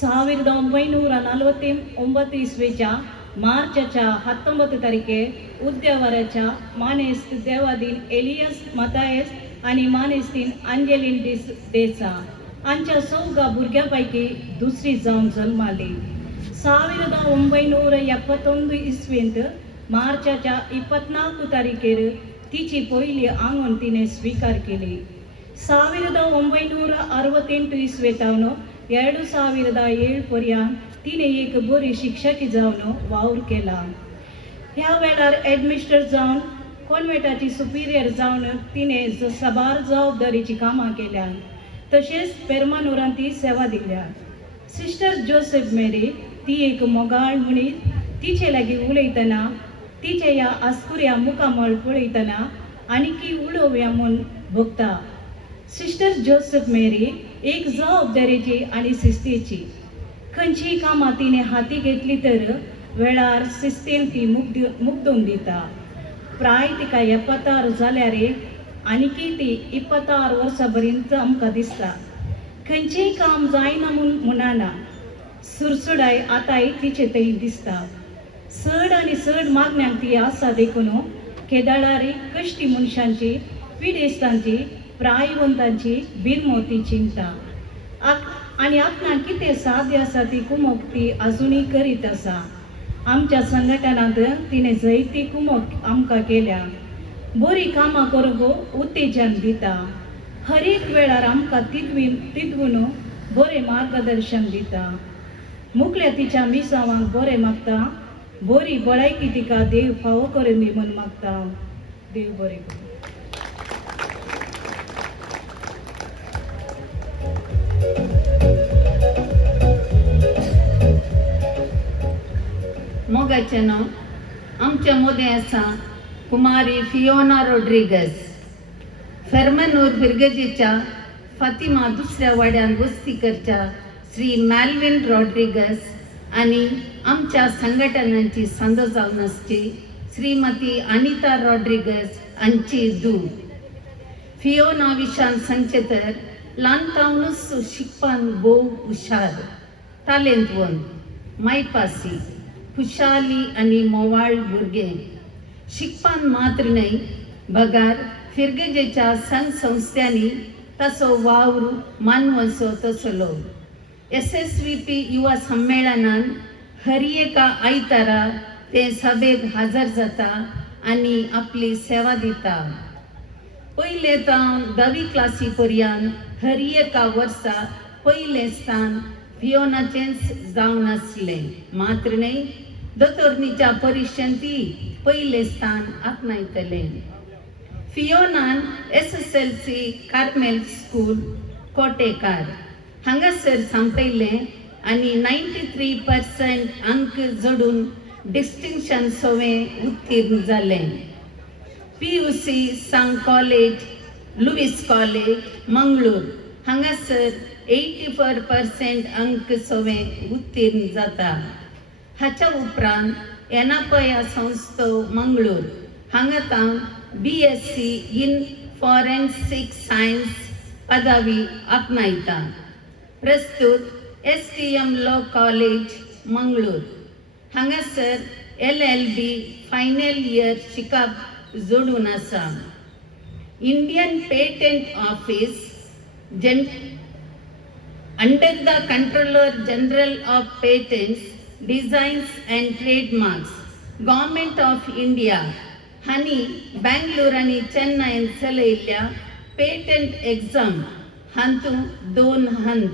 1949 ಇಸ್ವಿच्या मार्चच्या 19 तारखे उद्यावराच्या मानेस्त देवादीन एलियस मतायस आणि मानेस्तीन अंजेलिन डेसा हांच्या 4 भुरग्यांपैकी दुसरी जावन जल्माली. 1971 इस्वींत मार्चच्या 24 तारखेर तिची पहिली आंगण तिने स्वीकार केली. 1968 इस्वेतावन 2007 पर्यंत तिने एक बरी शिक्षकी जावन वावर केला. ह्या वेळार एडमिनिस्टर जावन कॉन्वेंटाची सुपिरियर जावन तिने सबार जबाबदारीची कामां केल्या. तशेंच पेरमानुरान ती सेवा दिल्या. सिस्टर जोसेफ मेरी ती एक मोगाळ म्हणीत तिचे लागीं उलयतना तिचे ह्या आस्कुऱ्या मुखामळ पळयतना आनीकी उडोवया म्हूण भोगता. सिस्टर जोसेफ मेरी एक जबाबदारेची आणि शिस्तेची खंयचीय कामां तिने हाती घेतली तर वेळार शिस्तेन ती मुक्दून दिता. प्राय तिका 74 जाल्यार आनी ती 26 वर्सां पर्यंत आमकां दिसता. खंयचेंय काम जायना म्हणना सुरसुडाय आतांय तिचे थंय दिसता. चड आनी चड मागण्यांक ती आसा देखून केदारारी कश्टी मनशांची, पिडेस्तांची, प्रायवंतांची बिनमोती चिंता. आनी आपणाक कितें साध्य आसा ती कुमक ती अजुनूय करीत आसा. आमच्या संघटनांत तिणें जायती कुमक आमकां केल्या. बरी कामां करूंक उत्तेजन दिता. हर एक वेळार आमकां तितवून बरें मार्गदर्शन दिता. मुखल्या तिच्या मिसावांक बरें मागता. बरी भलायकी तिका देव फावो करून दी म्हूण मागता. देव बरें करूं. मोगाचें नांव आमचे मोदें आसा कुमारी फियोना रॉड्रिगज. फेर्मानूर बिर्गजेच्या फातिमा दुसऱ्या वाड्यान वस्ती करच्या श्री मॅल्विन रॉड्रिगज आनी आमच्या संघटनांची सांदो जावन आसची श्रीमती अनिता रॉड्रिगज हांची धूव. फियोना विशान सांगचें तर ल्हानपणानूच शिकपान भोव हुशार, तालेंतवंत, मायपासी, खुशाली आनी मोवाळ भुरगें. शिकपान मात्र न्हय, बगार फिरगजेच्या संघ संस्थांनी ताचो वावर मानवचो तसलो. SSVP युवा संमेलनान हर एका आयतारा ते सभेक हजर जाता आनी आपली सेवा दिता. पयले तावन 10वी क्लासी पर्यंत हर एका वर्सा पयलें स्थान फियोनाचेंच जावन आसलें. मात्र न्हय, दोतोरनीच्या परिक्षेंतय पयलें स्थान आपणायतलें. फियोनान SSLC कार्मेल स्कूल कोटेकार हांगासर सांपयलें आनी 93% अंक जोडून डिस्टिंक्शन सोवें उत्तीर्ण जालें. PUC सांग कॉलेज, लुईस कॉलेज, मंगळूर हांगासर 84% अंक सोवें उत्तीर्ण जाता. हाच्या उपरांत येनापया संस्थो मंगळूर हांगा तावन BSc इन फॉरेन्सिक सायन्स पदवी आपणायता. प्रस्तुत STM लॉ कॉलेज मंगळूर हांगासर LLB फायनल इयर शिकप जोडून आसा. Indian patent office under the controller general of patents, designs and trademarks, government of India हांणी बेंगलोर आनी चेन्नईन चलयल्ल्या पेटंट एग्जाम हातूंत 2 हंत,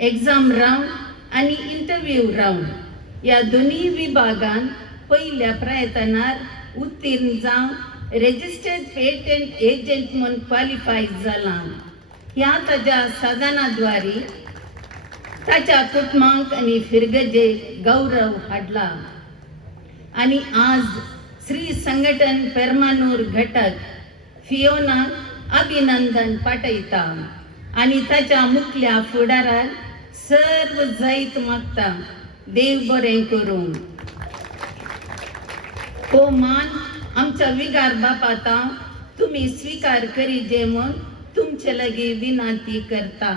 एग्जाम रावंड आनी इंटरव्यू रावंड ह्या दोनूय विभागान पयल्या प्रयत्नार उत्तीर्ण जावन रेजिस्टर्ड पेटंट एजंट म्हूण क्वॉलिफायड जालां. ह्या ताच्या साधनाद्वारे ताच्या कुटुंबाक आनी फिरगजेक गौरव हाडला. आनी आज श्री संघटन पेर्मानूर घटक फियोनाक अभिनंदन पाठयता आनी ताच्या मुखल्या फुडारार सर्व जैत मागता. देव बरें करूं. हो मान आमच्या विगार बापाता तुमी स्वीकार करीजे म्हूण तुमचे लागीं विनंती करता.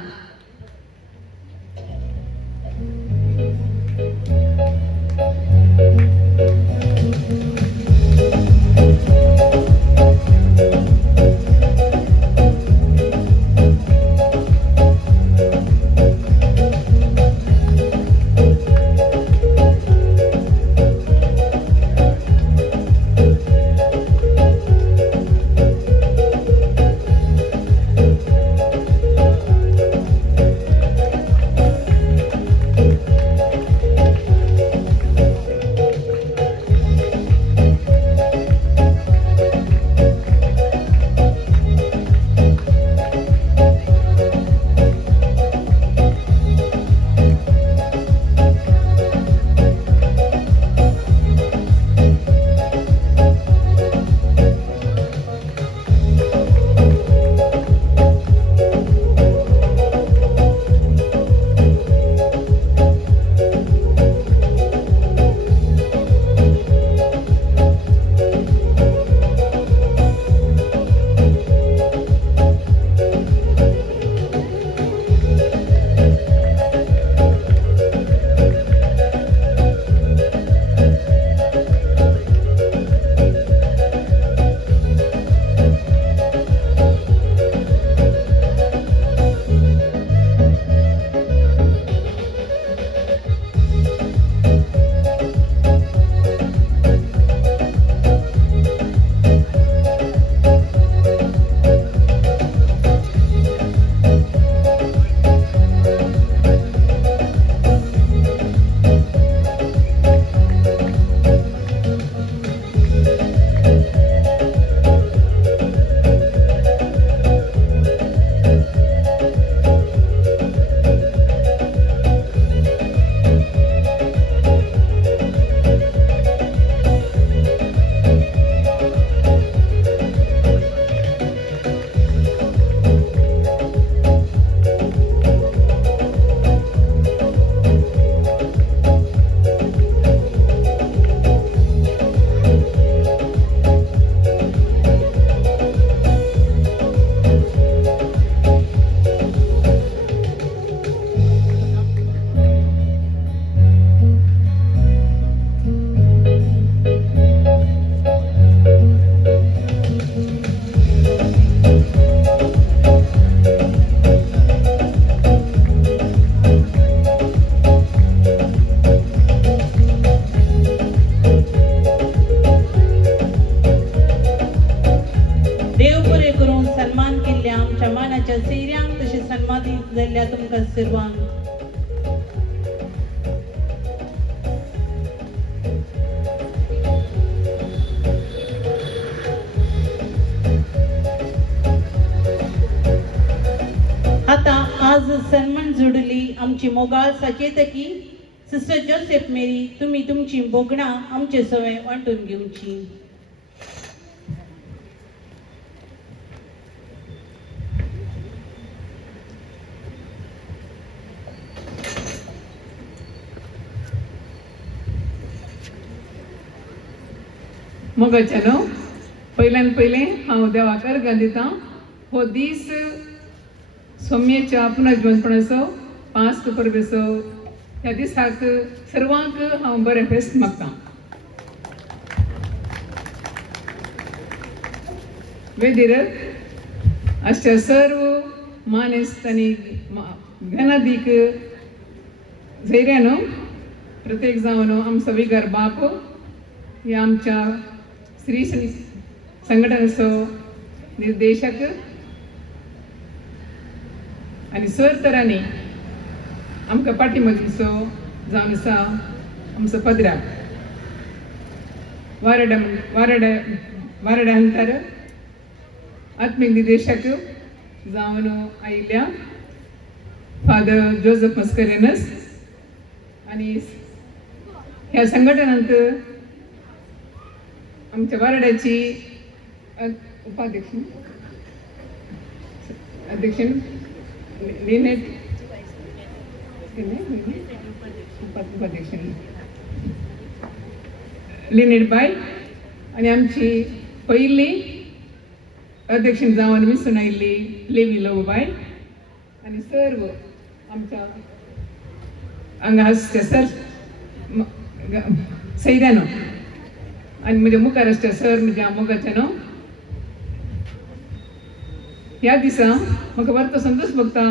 स्वागत जाल्ल्या तुमकां सर्वांक आता आज सन्मान जोडली आमची मोगाळ साचेतकी सिस्टर जोसेफ मेरी तुम्ही तुमची बोगणां आमचे सवय वांटून घेवची. मोगाच्यानो पयल्यान पयलें हांव देवाक अर्घ दितां. हो दीस सौम्येच्या पुनर्जीवनपणाचो पास्क परबेचो ह्या दिसाक सर्वांक हांव बरें फेस्त मागतां. वेदीर आजच्या सर्व मानेस्त आनी ज्ञानादीक धैर्यानो प्रत्येक जावन आमचो विगार बाप ह्या आमच्या स्त्री संघटनेचो निर्देशक आनी सर तरांनी आमकां पाठीमदींचो जावन आसा आमचो पदराक वारडांतर आत्मीक निर्देशक जावन आयिल्ल्या फादर जोसेफ मस्करेनस आनी ह्या संघटनांत आमच्या वारड्याची उपाध्यक्ष अध्यक्ष लिनेट उपाध्यक्ष लिनेट बाय आनी आमची पयली अध्यक्ष जावन विसून आयिल्ली लेवी लवबाय आनी सर्व आमच्या हांगा आसच्या सर सैऱ्यानो आनी म्हज्या मुखार आसच्या सर म्हज्या मोगाच्यानो ह्या दिसा म्हाका बरो संतोश भोगता.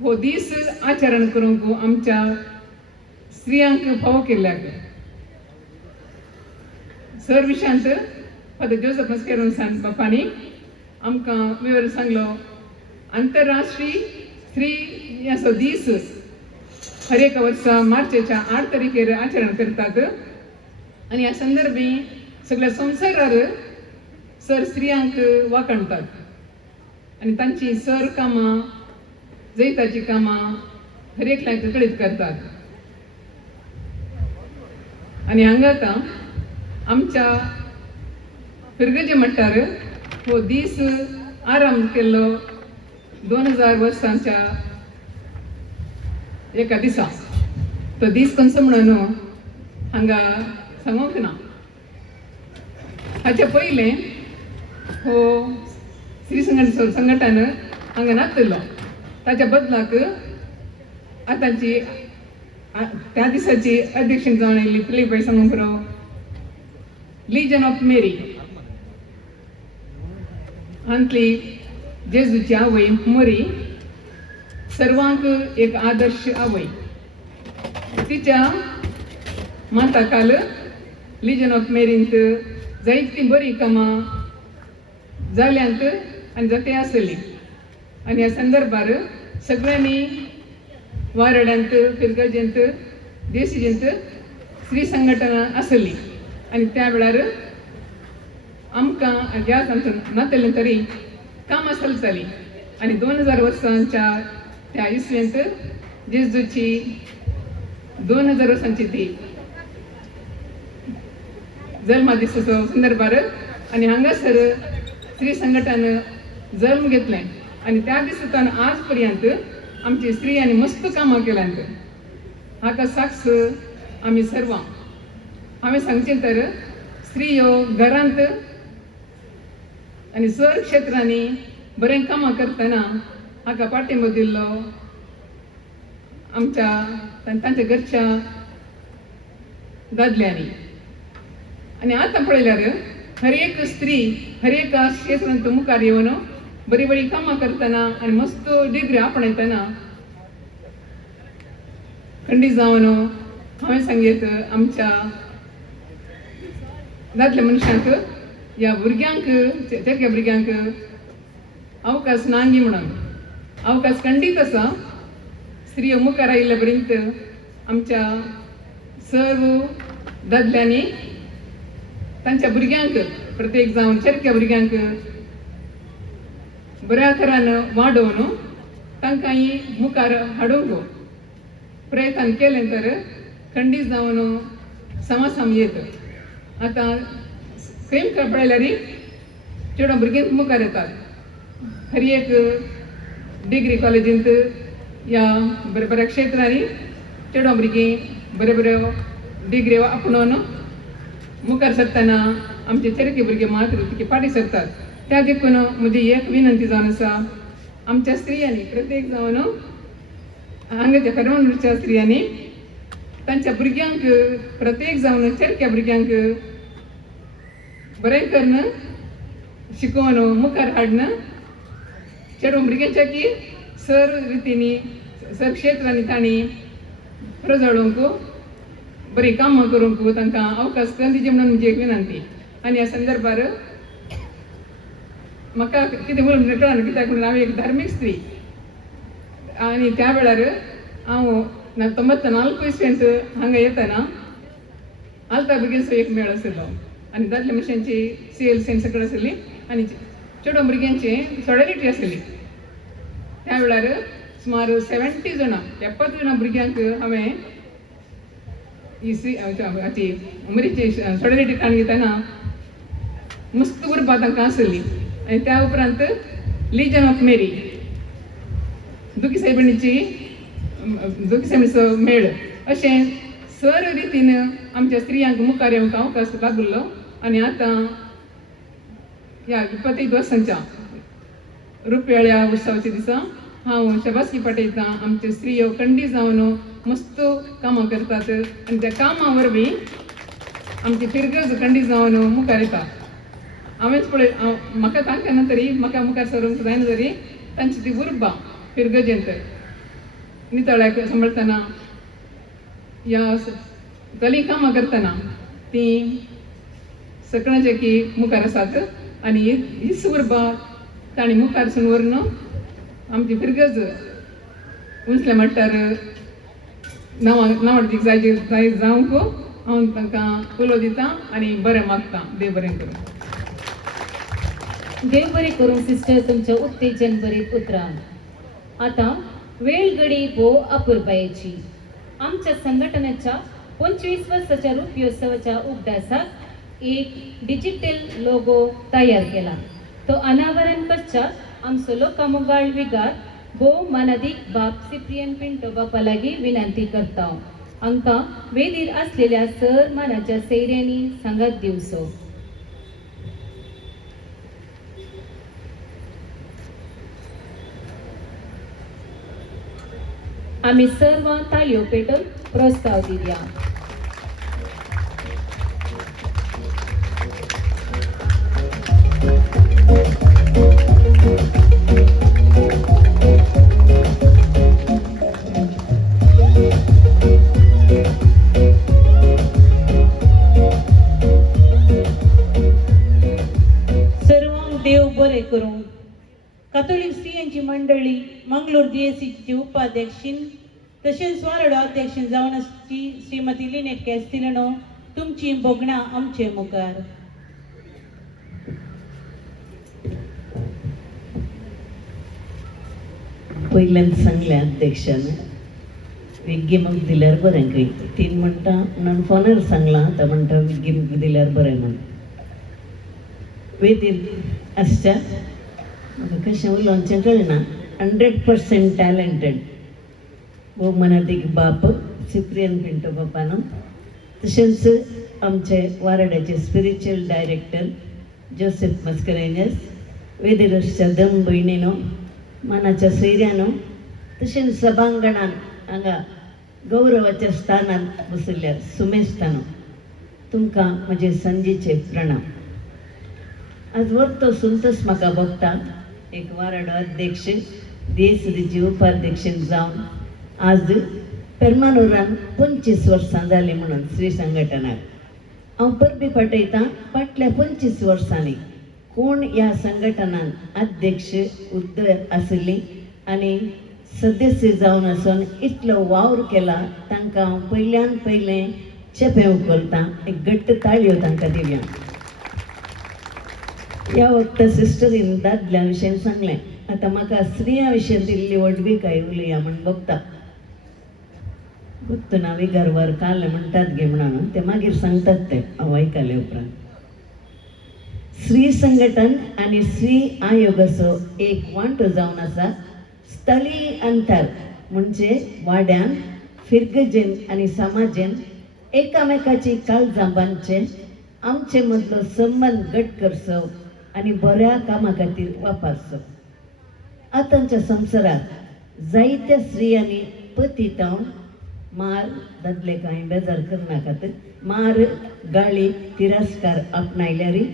हो दीस आचरण करूंक आमच्या स्त्रियांक फावो केल्ल्याक सर विशांत फादर जोसेफ मस्करेनसान बापानी आमकां विवर सांगलो आंतरराष्ट्रीय स्त्री ह्याचो दीस हर एक वर्सा मार्चेच्या 8 तारखेर आचरण करतात आनी ह्या संदर्भी सगळ्या संवसारार सर स्त्रियांक वाखणतात आनी तांची सर कामां जैताची कामां हर एकल्याक कळीत करतात. आनी हांगा आतां आमच्या पिरगजे मट्टार हो दीस आरंभ केल्लो 2000 वर्सांच्या एका दिसा. तो दीस कसो म्हणून हांगा सांगूंक ना. हाचे पयलें हो स्त्री संघटन हांगा नासलो. ताच्या बदलाक आतांची त्या दिसाची अध्यक्ष जावन आयिल्ली फिलीपाय सांगूंक पुरो लिजन ऑफ मेरी हांतली जेजूची आवय मोरी सर्वांक एक आदर्श आवय. तिच्या माताकाल लिजन ऑफ मेरींत जायतीं बरीं कामां जाल्यांत आनी जाते आसली आनी ह्या संदर्भार सगळ्यांनी वारड्यांत पिरगजेंत देसिजेंत स्त्री संघटना आसली आनी त्या वेळार आमकां ह्याच आमचो नातेलें तरी कामां चलतालीं आनी 2000 वर्सांच्या त्या इसवेंत जेजूची 2000 वर्सांची ती जल्मा दिसाचो संदर्भार आनी हांगासर स्त्री संघटन जल्म घेतलें आनी त्या दिसांतल्यान आज पर्यंत आमची स्त्रियांनी मस्त कामां केल्यांत. हाका साक्ष आमी सर्वां. हांवें सांगचें तर स्त्रियो घरांत आनी सर क्षेत्रांनी बरें कामां करतना हाका पाठिंबो दिल्लो आमच्या तांच्या घरच्या दादल्यांनी. आनी आतां पळयल्यार हर एक स्त्री हर एक क्षेत्रांत मुखार येवन बरी बरी कामां करतना आनी मस्त डिग्री आपणयतना खंडी जावन हांवें सांगीत आमच्या दादल्या मनशांक ह्या भुरग्यांक तेरक्या भुरग्यांक अवकाश नांगी म्हणून अवकाश खंडीत आसा स्त्रियो मुखार आयिल्ले पर्यंत आमच्या सर्व दादल्यांनी तांच्या भुरग्यांक प्रत्येक जावन चरक्या भुरग्यांक बऱ्या तरान वाडोवन तांकां ही मुखार हाडूंक प्रयत्न केले तर खंडीत जावन समासाम येत आतां खंय पळयल्यार चेडो भुरगीं मुखार येतात हर एक डिग्री कॉलेजींत या बऱ्या बऱ्या क्षेत्रांनी चेडो भुरगीं बऱ्यो बऱ्यो डिग्री आपणून मुखार सरतना आमचे चरके भुरगे मात्र तिके फाटी सरतात. त्या देखून म्हजी एक विनंती जावन आसा आमच्या स्त्रियांनी प्रत्येक जावन हांगाच्या पेरमानूरच्या स्त्रियांनी तांच्या भुरग्यांक प्रत्येक जावन चरक्या भुरग्यांक बरें करून शिकोवन मुखार हाडन चेडो भुरग्यांच्या की सर रितींनी सर क्षेत्रांनी तांणी प्रजळोवंक बरी कामां करूंक तांकां अवकाश दिवचे म्हणून म्हजी एक विनंती. आनी ह्या संदर्भार म्हाका कितें उलोवंक कळना कित्याक म्हणून हांव एक धार्मीक स्त्री आनी त्या वेळार हांव 94 इसवेंत हांगा येतना आलता भुरग्यांचो एक मेळ आसलो आनी दादल्या मनशांची CLC सकट आसली आनी चेडो भुरग्यांची सॉलिडॅरिटी आसली. त्या वेळार सुमार 70 जाणां 70 जाणां भुरग्यांक हांवें हाची उमरीची सॉलिडॅरिटी काण घेतना मस्त उरपा तांकां आसली. आनी त्या उपरांत लिजन ऑफ मेरी दुखी सायबिणीचो मेळ अशें सर रितीन आमच्या स्त्रियांक मुखार येवंक अवकाश लागिल्लो. आनी आतां ह्या 25 वर्सांच्या रुपयाळ्या उत्सवाच्या दिसा हांव शबासकी पाठयतां. आमच्यो स्त्रियो खंडी जावन मस्त कामां करतात आनी त्या कामां वरवीं आमची फिरगज खंडी जावन मुखार येता. हांवेंच पळय म्हाका तांकां तरी म्हाका मुखार सरूंक जायना तरी तांची ती उर्बा फिरगजेंत नितळ्याक सांबाळतना ह्या गली कामां करतना ती सगळ्यांचे की मुखार आसात आनी हीच उर्बा तांणी मुखारसून व्हरून आमची फिरगज उंचल्या मट्टार नांवाडीक जाय जावंक हांव तांकां उलो दितां आनी बरें मागतां. देव बरें करूं. देव बरें करूं सिस्टर तुमच्या उत्तेजन भरीत उतरां. आता वेळ घडी भोव अपुर्बायेची. आमच्या संघटनेच्या 25 वर्षाच्या रुपयोत्सवाच्या उगडासाक एक डिजिटल लोगो तयार केला. तो अनावरण पश्चात आमचो लोकामुगाळ विगार भोव मानादीक बाप सिप्रियन पिंटो बापा लागीं विनंती करता हांकां वेदीर आसलेल्या सर मानाच्या सैऱ्यांनी सांगात दिवचो. आम्ही सर्व ताळयो पेटोवन प्रस्ताव दिवया. सर्वांक देव बरें करूं. कातोलीक स्त्रियांची मंडळी मंगळूर DSCची उपाध्यक्षीण तशेंच वारडो अध्यक्षीण जावन आसची श्रीमती लिनेट कॅस्टिलनो तुमची बोगणां आमचे मुखार. पहिल्यांदा सांगले अध्यक्षानं विग्गीमक दिल्यार बरें खंय तीन म्हणटा म्हणून फोनार सांगलां आतां म्हणटा विग्गीमक दिल्यार बरें म्हण वेदीर आसच्या म्हाका कशें उलोवचें कळना. 100% टॅलंटेड भोव मनादीक बाप सिप्रियन पिंटो बापानो तशेंच आमचे वाराड्याचे स्पिरिच्युअल डायरेक्टर जोसेफ मस्करेनस वेदीर आसच्या दम भयणीनो मानाच्या सैऱ्यानो तशेंच सभांगणान हांगा गौरवाच्या स्थानान बसयल्ल्या सुमेस्तानो तुमकां म्हजे संजेचे प्रणाम. आज वर्तो सुंतस म्हाका भोगता एक वाराडो अध्यक्ष DSCची उपाध्यक्षीण जावन आज पेरमानूरान 25 वर्सां जालीं म्हणून श्री संघटनाक हांव परबी पाठयतां. फाटल्या 25 वर्सांनी कोण ह्या संघटनान अध्यक्ष उद्द आसली आनी सदस्य जावन आसून इतलो वावर केला तांकां हांव पयल्यान पयलें चेपें उखलतां. एक घट्ट ताळयो तांकां दिवया. ह्या वखदां सिस्टरीन दादल्या विशयी सांगलें. आतां म्हाका स्त्रियां विशयी दिल्ली वडविकाय उलया म्हण बघता. गुत्तना विगारवर काल म्हणटात गे म्हणून ते मागीर सांगतात ते हांव आयकले उपरांत. स्त्री संघटन आनी स्त्री आयोगाचो एक वांटो जावन आसा. स्थळी अंतर म्हणजे वाड्यान फिरगजेन आनी समाजेन एकामेकाची काळजां बांदचें, आमचे मदलो संबंद घट करचो आनी बऱ्या कामा खातीर वापरचो. आतांच्या संवसारांत जायत्या स्त्रियांनी पती जावन मार, दादले कांय बेजार करनाकात, मार, गाळी, तिरस्कार आपणायल्यारी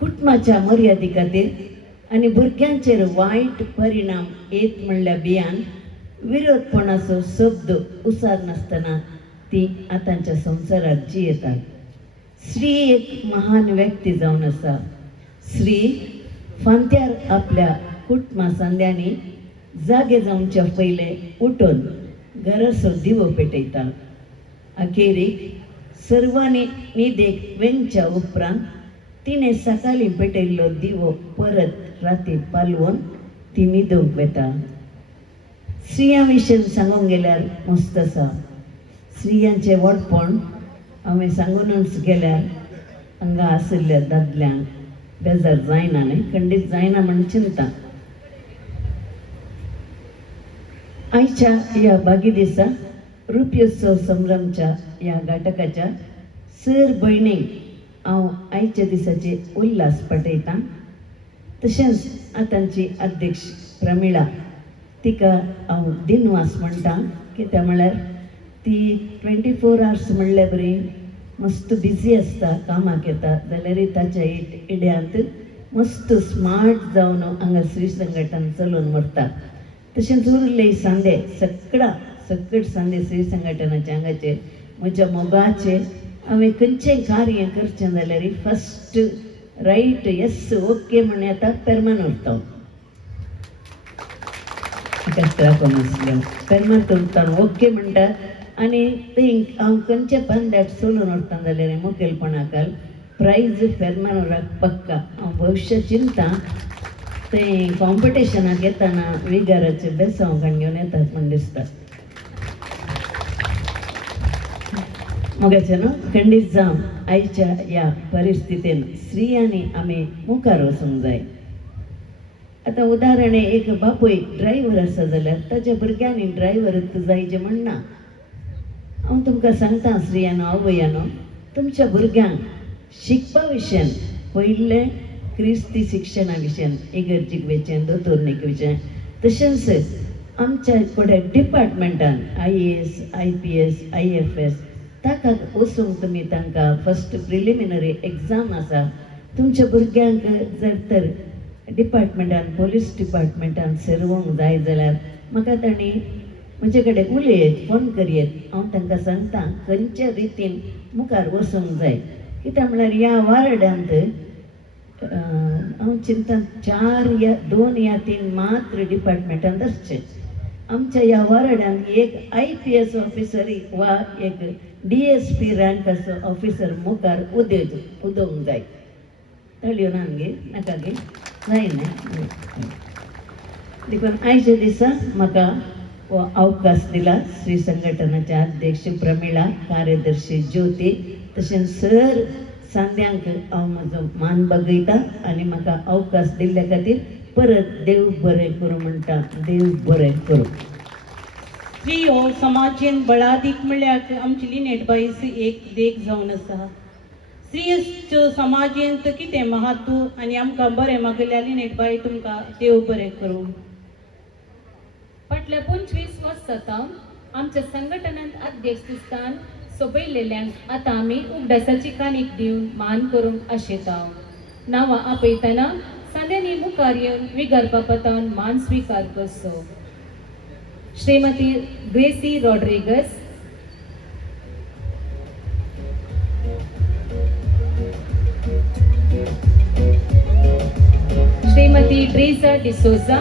कुटुंबाच्या मर्यादी खातीर आनी भुरग्यांचेर वायट परिणाम येत म्हणल्या बियान विरोधपणाचो शब्द उसार नासतना ती आतांच्या संवसारात जियेतात. स्त्री एक महान व्यक्ती जावन आसा. स्त्री फांत्यार आपल्या कुटुंबा सांद्यांनी जागे जावच्या पयले उठून घराचो दिवो पेटयता. अखेरीक सर्वांनी न्हिदेक वेंच्या उपरांत तिणें सकाळी पेटयल्लो दिवो परत राती पालवून ती न्हिदूंक वेता. स्त्रियां विशयी सांगूंक गेल्यार मस्त आसा. स्त्रियांचें व्हडपण हांवें सांगूनच गेल्यार हांगा आशिल्ल्या दादल्यांक बेजार जायना न्ही, खंडीत जायना म्हण चिंता. आयच्या ह्या बागी दिसा रुपयोत्सव संभ्रमच्या ह्या घाटकाच्या सर भयणीक हांव आयच्या दिसाचे उल्हास पाठयतां. तशेंच आतांची अध्यक्ष प्रमिळा, तिका हांव दिनवास म्हणटा. कित्याक म्हळ्यार ती 24 hours म्हणल्यार बरी मस्त बिजी आसता, कामाक येता, जाल्यार ताच्या इड्यांत मस्त स्मार्ट जावन हांगा स्त्री संघटन चलोवन व्हरता. तशेंच उरले सांदे सकट सांदे स्त्री संघटनाचे हांगाचेर म्हज्या मोगाचे हांवें खंयचें कार्य करचें जाल्यार फस्ट रायट येस ओके म्हण येता पेरमान उरता. पेरमान उरता ओके म्हणटात आनी थिंक हांव खंयचे बांद्याक सोडून उरता जाल्यार मुखेलपणाकाल प्रायज फेरमान उरपाक पक्का. हांव भविश्य चिंता ते कॉम्पिटिशनाक येताना विगाराचे बेसांव घेवन येतात म्हण दिसता. मोगाचे न्हू खंडीत जावन आयच्या ह्या परिस्थितीन स्त्रियांनी आमी मुखार वचूंक जाय. आतां उदाहरण एक बापूय ड्रायव्हर आसा जाल्यार ताच्या भुरग्यांनी ड्रायव्हर जायचे म्हणना. हांव तुमकां सांगता स्त्रियानो आवयानो, तुमच्या भुरग्यांक शिकपा विशयन पयलें क्रिस्ती शिक्षणा विशयन इगर्जीक वेचें, दोतोरनीक विशयन, तशेंच आमच्या थोड्या डिपार्टमेंटान IAS, IPS, IFS ताका वचूंक तुमी तांकां फस्ट प्रिलिमिनरी एग्जाम आसा. तुमच्या भुरग्यांक जर तर डिपार्टमेंटान पुलीस डिपार्टमेंटान सेरवंक जाय जाल्यार म्हाका तांणी म्हजे कडेन उलयत, फोन करियेत. हांव तांकां सांगता खंयच्या रितीन मुखार वचूंक जाय. कित्याक म्हळ्यार ह्या वारड्यांत हांव चिंता 2 या 3 मात्र डिपार्टमेंटान आसचे. आमच्या ह्या वारड्यांत एक IPS ऑफिसर वा एक DSP रँकाचो ऑफिसर मुखार उदोवंक जाय. ताळयो ना गे नाका गे जायना. देखून आयच्या दिसा म्हाका हो अवकाश दिला. श्री संघटनाच्या अध्यक्ष प्रमिळा, कार्यदर्शी ज्योती, तशेंच सर सांद्यांक हांव म्हजो मान बागयता आनी म्हाका अवकाश दिल्ल्या खातीर परत देव बरें करूं म्हणटा. देव बरें करूं. स्त्री हो समाजेन बळादीक म्हणल्यार आमची लिनेटबाईस एक देख जावन आसा. स्त्रियेच्यो समाजेंत कितें महत्व आनी आमकां बरें मागयल्या लिनेटबाई तुमकां देव बरें करूं. फाटल्या 25 वर्सां आमच्या संघटनांत अध्यक्ष स्थान सोबयलेल्यांक आतां आमी उगडासाची काणीक दिवन मान करूंक आशेता. नांवां आपयतना सांद्यांनी मुखार येवन विगारपा पतावन मान स्विकार करचो. श्रीमती ग्रेसी रॉड्रिगस, श्रीमती ट्रेसा डिसोजा,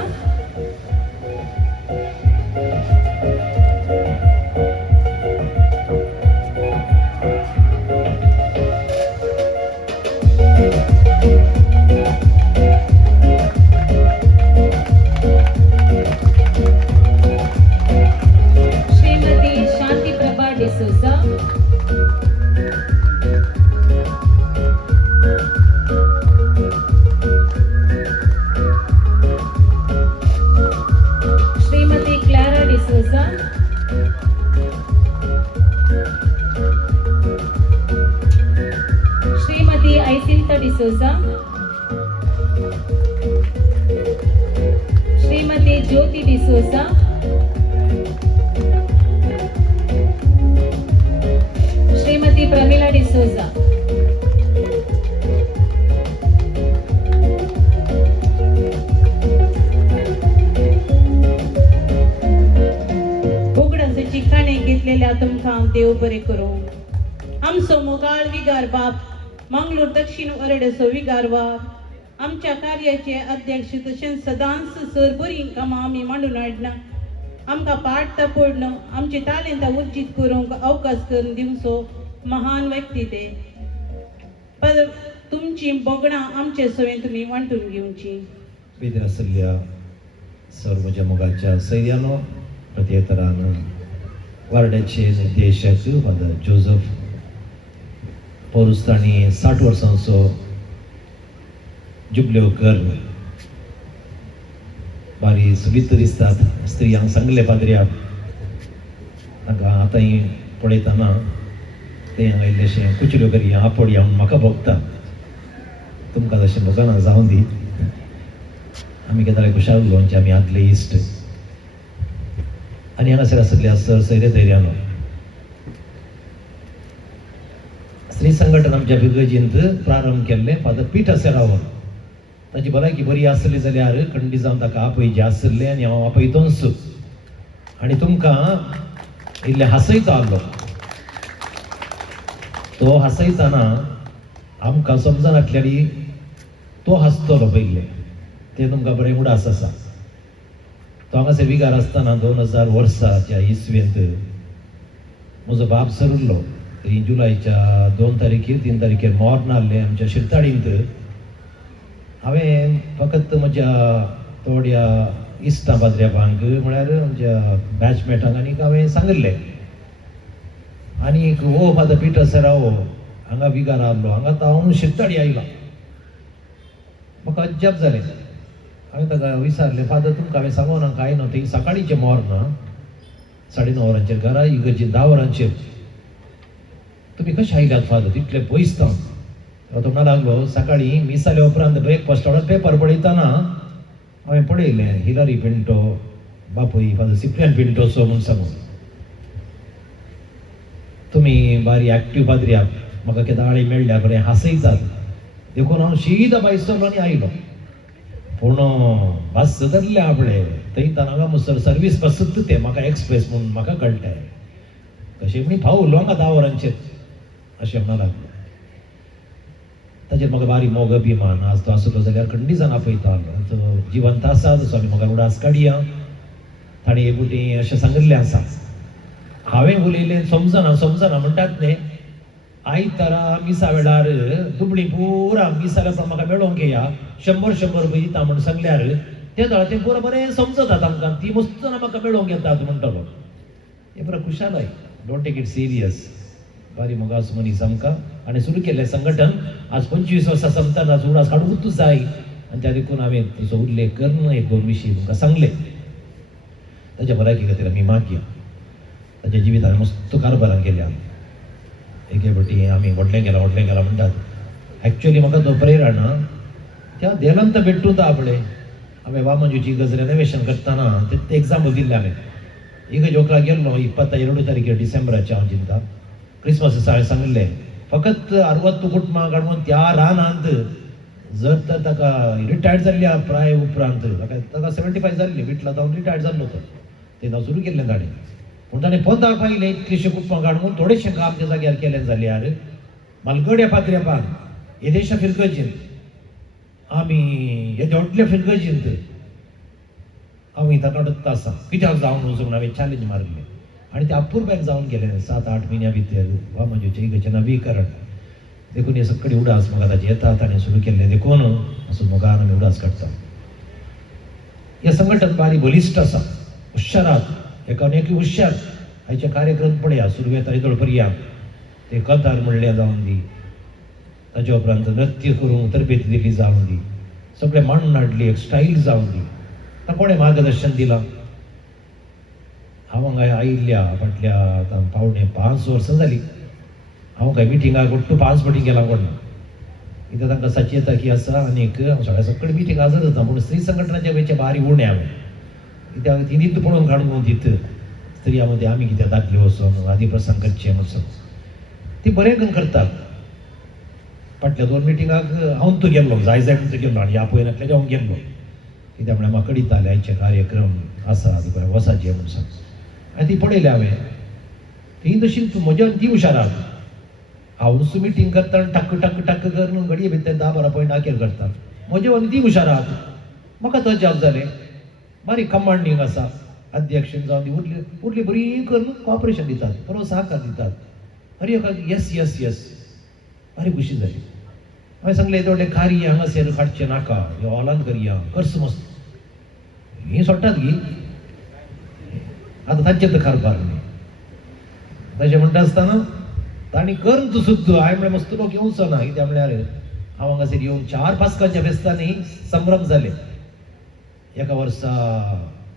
डिसोजा, श्रीमती प्रमिला डिसोजा, उगडासाची खाणे घेतलेल्या तुमकां देव बरें करूं. आमचो मोगाळ विगार बाप, मंगळूर दक्षिण वरडेचो विगार बाप, आमच्या कार्याचे अध्यक्ष तशेंच सदांच सर बरीं कामां आमी मांडून हाडना. आमकां पाठ पडणं, आमची तालेंतां उर्जीत करूंक अवकाश करून दिवचो महान व्यक्ती ते. पर तुमची बोगणां आमचे सवेन तुमी वांटून घेवची. वेदर आसल्या सर्व म्हज्या मोगाच्या सैर्यानो, प्रत्येतरान वार्ड्याचे निर्देशक फादर जोझफ पौरुस तांणी 60 वर्सांचो जुबल्यो कर बारी सुबित दिसतात. स्त्रियांक सांगले पाद्र्याक तांकां आतांय पळयतना ते हांगा इल्लेशें कुचल्यो करी आपड या म्हाका भोगता. तुमकां तशें भोगना जावं दी. आमी केदाळे खुशाल उलोवचे, आमी आदले इश्ट. आनी हांगासर आसल्या सर सैरे धैर्यानो, स्त्री संघटन आमच्या बिगजींत प्रारंभ केल्ले फादर पिटर सेरावो. ताची भलायकी बरी आसली जाल्यार खंडी जावन ताका आपयचे आसले आनी हांव आपयतोच. आनी तुमकां इल्ले हांसयता आसलो. तो हांसयतना आमकां समजन नासलेली तो हांसतलो पयले, ते तुमकां बरें उडास आसा. तो हांगासर विगार आसतना 2000 वर्साच्या इसवेंत म्हजो बाप सरलो. जुलयाच्या 2 तारखेर 3 तारखेर मोर्न आहलें आमच्या शिरताळींत. हांवें फकत म्हज्या थोड्या इश्टां बाद्र्यापांक म्हळ्यार म्हज्या बॅचमेटांक आनीक हांवें सांगलें. आनीक हो फादर पिटर सेरावो हांगा विगार आहलो. हांगा हांव शिरताळी आयलो. म्हाका अजाप जालें. हांवें ताका विचारलें, फादर तुमकां हांवें सांगो ना काय न्हू, थंय सकाळींचें मोर्न 9:30 वरांचेर घरा इगर्जेन 10 वरांचेर. तुमी कशें आयल्यात फादर तितले पयस जावन? तो म्हणून लागलो, सकाळीं मिस जाल्या उपरांत ब्रेकफास्टार पेपर पळयतना हांवें पळयलें हिलरी पिंटो बापूय फादर सिप्रियन पिंटोचो म्हूण सांगून. तुमी बारी एक्टीव पाद्र्याक म्हाका केदाळे मेळ्ळ्या बरें हांसयतात देखून हांव शीद भायर सरलो आनी आयलो. पूण बस धरले आपणे थंय हांगा मुसर सर्वीस बसत ते म्हाका एक्सप्रेस म्हणून म्हाका कळटा. कशें म्हणी पावलो हांगा 10 वरांचेर अशें म्हणून लागलो. ताचेर म्हाका बारी मोग अभिमान. आज तो आसलो जाल्यार खंडी जाण आपयता. तो जिवंत आसा तसो आमी म्हाका उडास काडया. ताणें हे बुटी अशें सांगिल्लें आसा. हांवें उलयलें समजना म्हणटात न्ही. आयतारा मिसा वेळार दुबळी पुरा मिसाल्या म्हाका मेळोवंक येया 100 रुपया दिता म्हूण सांगल्यार ते दळा तें पुरो बरें समजतात आमकां. ती मस्तना म्हाका मेळोवंक येतात म्हणटलो. हे बरें खुशालाय. Don't take it serious. बारी मोगास मनीस आमकां. आनी सुरू केल्लें संघटन आज 25 वर्सां संपतना उडास काडूंकूच जाय. आनी त्या देखून हांवें तुजो उल्लेख करन 1-2 विशीं तुमकां सांगले. ताच्या भलायकी खातीर आमी मागया. ताच्या जिवितान मस्त कारभारां केल्या. एके फावटी आमी व्हडलें गेला म्हणटात. एक्चुअली म्हाका तो प्रेरणा त्या देलंत भेटून आपणे. हांवें वामनजीची गजर रेनोवेशन करतना ते एग्जाम्पल दिल्लें. हांवें इगर्ज जोकला गेल्लो 22 तारखेर डिसेंबराच्या हांव चिंता. क्रिसमस दिसा सांगलें फकत 60 कुटुंबां काडून त्या रानांत जर तर ताका रिटायर्ड जाल्ल्या प्राय उपरांत ताका 75 जाल्ली विटला जावन रिटायर्ड जाल्लो तो. तेन्ना सुरू केल्लें ताणें. पूण ताणें पोंदाक पाहिलें इतलेशें कुटुंबां काडून थोडेशें काम त्या जाग्यार केलें जाल्यार मालगड्या पाद्र्यापान येदेशा फिरगजींत आमी येदे व्हडल्या फिरगजींत हांव ताका अडकता आसा कित्याक जावन वचूंक हांवें चॅलेंज मारलें. आनी तें अपुरब्यान जावन गेलें 7-8 म्हयन्या भितर वामनजीचें इगर्जेचें नवीकरण. देखून हे सगळे उडास म्हाका ताचे येता. ताणें सुरू केल्लें देखून असो मोगान आमी उडास काडटा. हें संघटन बारी बलिश्ट आसा. हुशारात एकान एक हुशार. हाचे कार्यक्रम पळया सुरू येता येदोळपर्या ते कथार म्हणलें जावन दी. ताचे उपरांत नृत्य करूंक तरबेती दिली जावन दी. सगळे मांडून हाडली एक स्टायल जावन दी. ताका कोणें मार्गदर्शन दिलां? हांव हांगा आयिल्ल्या फाटल्या आतां पावणे 5 वर्सां जालीं. हांव काय मिटिंगाक गोट्टू 5 फावटी गेलां कोण ना. कित्याक तांकां साची येता की आसा आनीक हांव सगळ्या सकयल मिटींग हजर जाता. पूण स्त्री संघटनाच्या वेळचे बारी उणें हांवें कित्याक ती न्हीद पळोवन काडून तिथं स्त्रियामध्ये आमी कित्याक दादले वचोन आदी प्रसंग करचे वचोन ती बरें करून करतात. फाटल्या 2 मिटिंगाक हांव तो गेल्लो, जाय म्हणून गेल्लो आनी ह्या पयनातल्यान हांव गेल्लो, कित्याक म्हळ्यार म्हाका कळिताले आयचे कार्यक्रम आसा बरें वसाचे म्हणून सांग. आनी ती पळयले हांवें, ती तशी म्हज्यान ती हुशार आहा. हांव नुस्तें मिटींग करता आनी टक्क टक्क टक्क करून घडये भितर 10-12 पॉयंट आखेर करता. म्हजे वानी ती हुशार आहा. म्हाका तो जॉब जालें. बारीक कमांडींग आसा, अध्यक्ष जावन दी उरली बरी करून कॉपरेशन दितात, बरो सहकार दितात. अरे येस येस येस, बरी खुशी जाली. हांवें सांगलें येदे व्हडले खारी हांगासर काडचें नाका, ह्या हॉलान करया, कर्स मस्त ही सोडटात गी. आतां तांचे तर कारभार न्ही. तशें म्हणटा आसतना तांणी करून तूं सुद्दां हांवें म्हळ्यार मस्त लोक येवचो ना. कित्याक म्हळ्यार हांव हांगासर येवन 4 पास्कांच्या फेस्तांनी संभ्रम जाले. एका वर्सा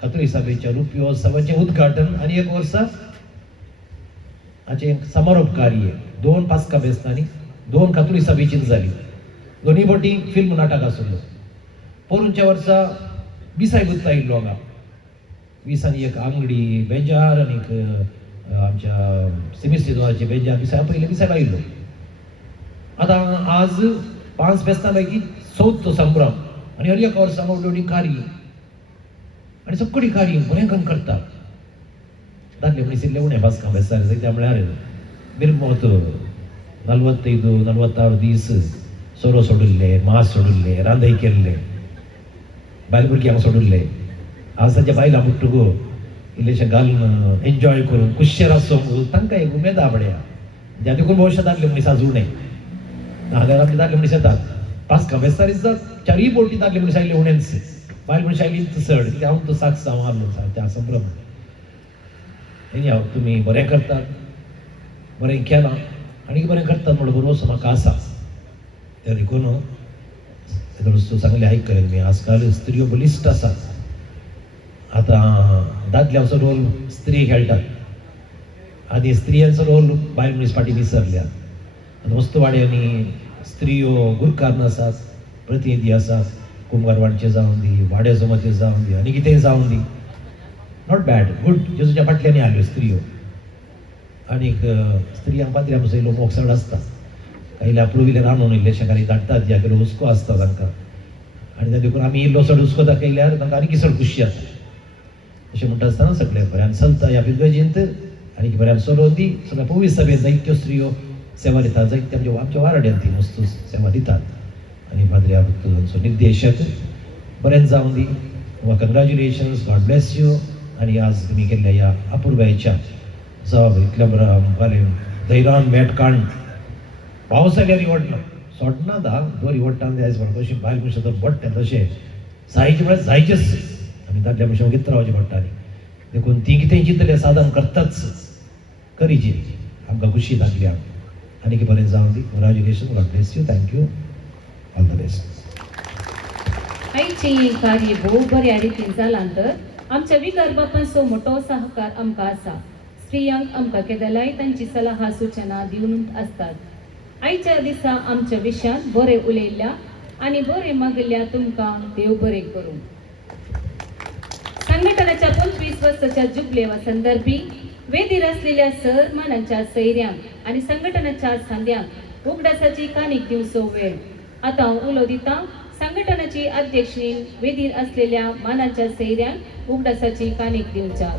कातोळी सभेच्या रुपयोत्सवाचें उद्घाटन आनी एक वर्सा हाचें समारोप कार्य. 2 पास्का फेस्तांनी 2 कातोळी सभेचीच जाली. दोनी फावटी फिल्म नाटक आसलो. पोरूंच्या वर्सा बिसाय गुत्ता येयल्लो हांगा. 20 एक आंगडी बेजार आनीक आमच्या सिमिस्टेजोराची बेजार पयले बिसाय आयिल्लो. आतां आज 5 फेस्तां पैकी 4थो संभ्रम आनी हर एका वर्सा व्हडली कारी आनी सगळी कारी बरें करून करतात. दादले मनीस इल्ले उणें पास्कां फेस्तार त्या म्हळ्यार बिरमोत 45-46 दीस सोरो सोडिल्ले, मास सोडिल्ले, रांदय केल्ले, बायल भुरग्यांक सोडिल्ले. आज तांच्या बायलां मुट्टुगो इल्लेशें घालून एन्जॉय करून कुशेर आसोंक तांकां एक उमेद आहा बड्या. ज्या देखून भविश्यात दादले मनीस आज उणें नाजाल्यार आपले दादले मनीस येतात पास्कां फेस्तार दिसतात. 4 फावटी दादले मनीस आयिल्ले उणेंच, बायल मनीस आयली चड. कित्याक हांव तो साक्ष हांव आहलो त्या संभ्रम. एनी तुमी बरें करतात, बरें केलां आनी बरें करतात म्हणून बरोवचो म्हाका आसा. त्या देखून वस्तू सांगले आयकले मी. आजकाल स्त्रियो बलिश्ट आसात. आतां दादल्यांचो रोल स्त्री खेळटात आनी स्त्रियांचो रोल बायल मनीस फाटीं विसरल्या. आतां मस्त वाड्यांनी स्त्रियो गुरकारन आसात, प्रतिनिधी आसात. कुंभारवाडचे जावन दी, वाड्या जमाती जावन दी आनी कितेंय जावन दी. Not bad, good. जेजूच्या फाटल्यानी आल्यो स्त्रियो. आनीक स्त्रियांक पात्र्या पासून इल्लो मोग चड आसता. कांय आपलो रांदून इल्लेशें घाली धाडटात, ज्या कडे हुस्को आसता तांकां. आनी त्या देखून आमी इल्लो चड हुस्को दाखयल्यार तांकां आनी चड खुशी जाता. अशें म्हणटा आसतना सगळें बऱ्यान चलता ह्या पिरगजींत आनी बऱ्यान चलोवन दी. सगळ्या पवीस सभेत जायत्यो स्त्रियो सेवा दितात. जायत्यो आमच्या वाराड्यांत ती मस्त सेवा दितात. आनी पाद्र्या तांचो निर्देशक बरें जावन दी. कंग्रॅच्युलेशन्स, गॉड ब्लेस यू. आनी आज तुमी केल्ल्या ह्या अपुर्बायेच्या इतल्या बरें धैर्यान मेटकाण पावस जाल्यार रिवडना सोडना दा दोर रिवडटान जायच म्हणून कशी बायल मनशां बट्टे तशें जायचे म्हळ्यार जायचेच. आनी दादल्या मनशां मागीर रावचें पडटाली. देखून ती कितें चिंतलें साधन करताच करीची. आमकां खुशी दादल्या आनी बरें जावन दी. Congratulation, God bless you, thank you, all the best. आयची कार्य भोव बऱ्या रितीन जालां तर आमच्या विकार बापांचो मोठो सहकार आमकां आसा. स्त्रियांक आमकां केदलाय तांची सल्ला सुचना दिवन आसतात. आयच्या दिसा आमच्या विशयान बरें उलयल्या आनी बरें मागल्या तुमकां देव बरें करूं. संघटनाच्या 25 वर्साच्या जुबलेवा संदर्भी वेदीर असलेल्या सन्मानाच्या सैर्यांक आनी संघटनाच्या सांद्यांक उगडासाची काणीक दिवचो वेळ. आतां हांव उलो दितां. संघटनाची अध्यक्षीन वेदीर असलेल्या मानाच्या सैर्यांक उगडासाची काणीक दिवच्या.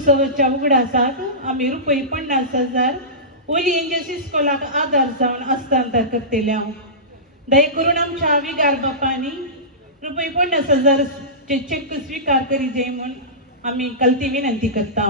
उत्सवाच्या उगडासाक आम्ही ₹50,000 ओली एंजल्स इस्कॉलाक आधार जावन हस्तांतर करतल्या. दया करून आमच्या विगार बापांनी ₹50,000 चे चेक स्वीकार करी जे म्हूण आम्ही कलती विनंती करता.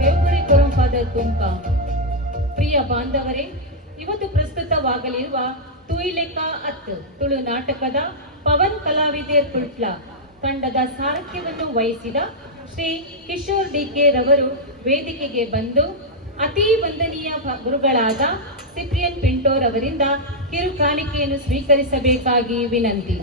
ದೇವರೇ ಕರುಂ ಫಾದರ್ ತುಮಕ ಪ್ರಿಯ ಬಾಂಧವರೇ, ಇವತ್ತು ಪ್ರಸ್ತುತವಾಗಲಿರುವ ತುಯಿಲೆಕ ಅತ್ ತುಳು ನಾಟಕದ ಪವನ್ ಕಲಾವಿದೆಯರ್ ಕುಳ್ಟ್ಲ ತಂಡದ ಸಾರಥ್ಯವನ್ನು ವಹಿಸಿದ ಶ್ರೀ ಕಿಶೋರ್ ಡಿಕೆ ರವರು ವೇದಿಕೆಗೆ ಬಂದು ಅತಿ ವಂದನೀಯ ಗುರುಗಳಾದ ಸಿಪ್ರಿಯನ್ ಪಿಂಟೋರ್ ಅವರಿಂದ ಕಿರು ಕಾಣಿಕೆಯನ್ನು ಸ್ವೀಕರಿಸಬೇಕಾಗಿ ವಿನಂತಿ.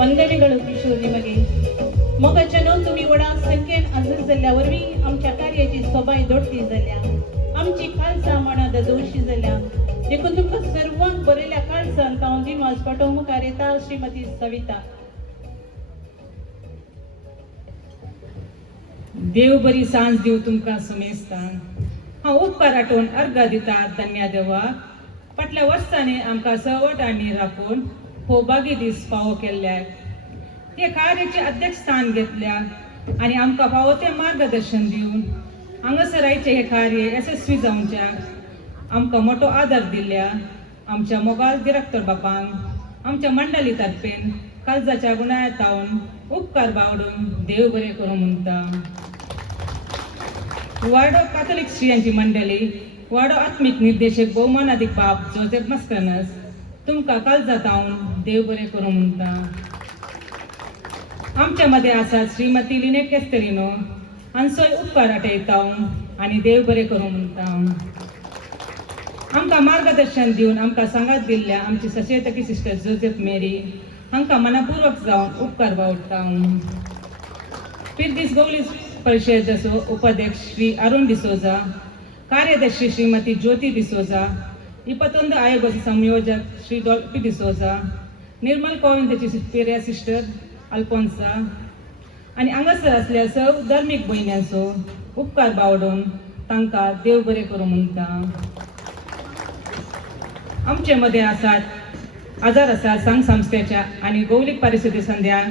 ವಂದನೆಗಳು किशोर निमगे. मोगाच्यानो तुम्ही वडा संख्येन हजर जाल्ल्या वरवीं आमच्या कार्याची सोबाय दोडती जाल्या, आमची खालसा मनात दोशी जाल्या. देखून तुमकां सर्वांक बरयल्या खालसांत हांव दिमास पाठोवंक मुखार येता. श्रीमती सविता. देव बरी सांज दिव तुमकां सुमेस्तान. हांव उपकार आठवून अर्घ दिता धन्या देवाक. फाटल्या वर्सांनी आमकां सवट आनी राखून भोवभागी दीस फावो केल्ल्याक, हे कार्याचे अध्यक्षस्थान घेतल्याक आनी आमकां फावो तें मार्गदर्शन दिवन हांगासर आयचे हे कार्य यशस्वी जावच्याक आमकां मोठो आदार दिल्या आमच्या मोगाल डिरेक्टर बापांक आमच्या मंडळी तर्फेन काळजाच्या गुणायतावन उपकार बावडून देव बरें करूं म्हणटा. वाडो कॅथोलिक स्त्रियांची मंडळी, वाडो आत्मीक निर्देशक भौमानाधिक बाब जोसेफ मस्करनस तुमकां काळजातावन देव बरें करूं म्हणटा. आमच्या मध्ये आसात श्रीमती लिनेट केस्तेरिनो, हांचोय उपकार आठयता आनी देव बरें करूं म्हणटा. आमकां मार्गदर्शन दिवन आमकां सांगात दिल्ल्या आमची सचेतकी सिस्टर जोसेफ मेरी हांकां मनपूर्वक जावन उपकार बावडटा. पिर्दीस गवळी परिशदेचो उपाध्यक्ष श्री अरुण डिसोजा, कार्यदर्शी श्रीमती ज्योती डिसोजा, 21 आयोगाचे संयोजक श्री डॉल्फी डिसोजा, निर्मल कोविंदची सुपेरियर सिस्टर अल्फोन्सा आनी हांगासर असल्या सव धार्मीक भयण्यांचो उपकार बावडून तांकां देव बरें करूं म्हणटा. आमचे मध्ये आसात आजार आसा संघ संस्थेच्या आनी भौगोलीक परिस्थिती संध्या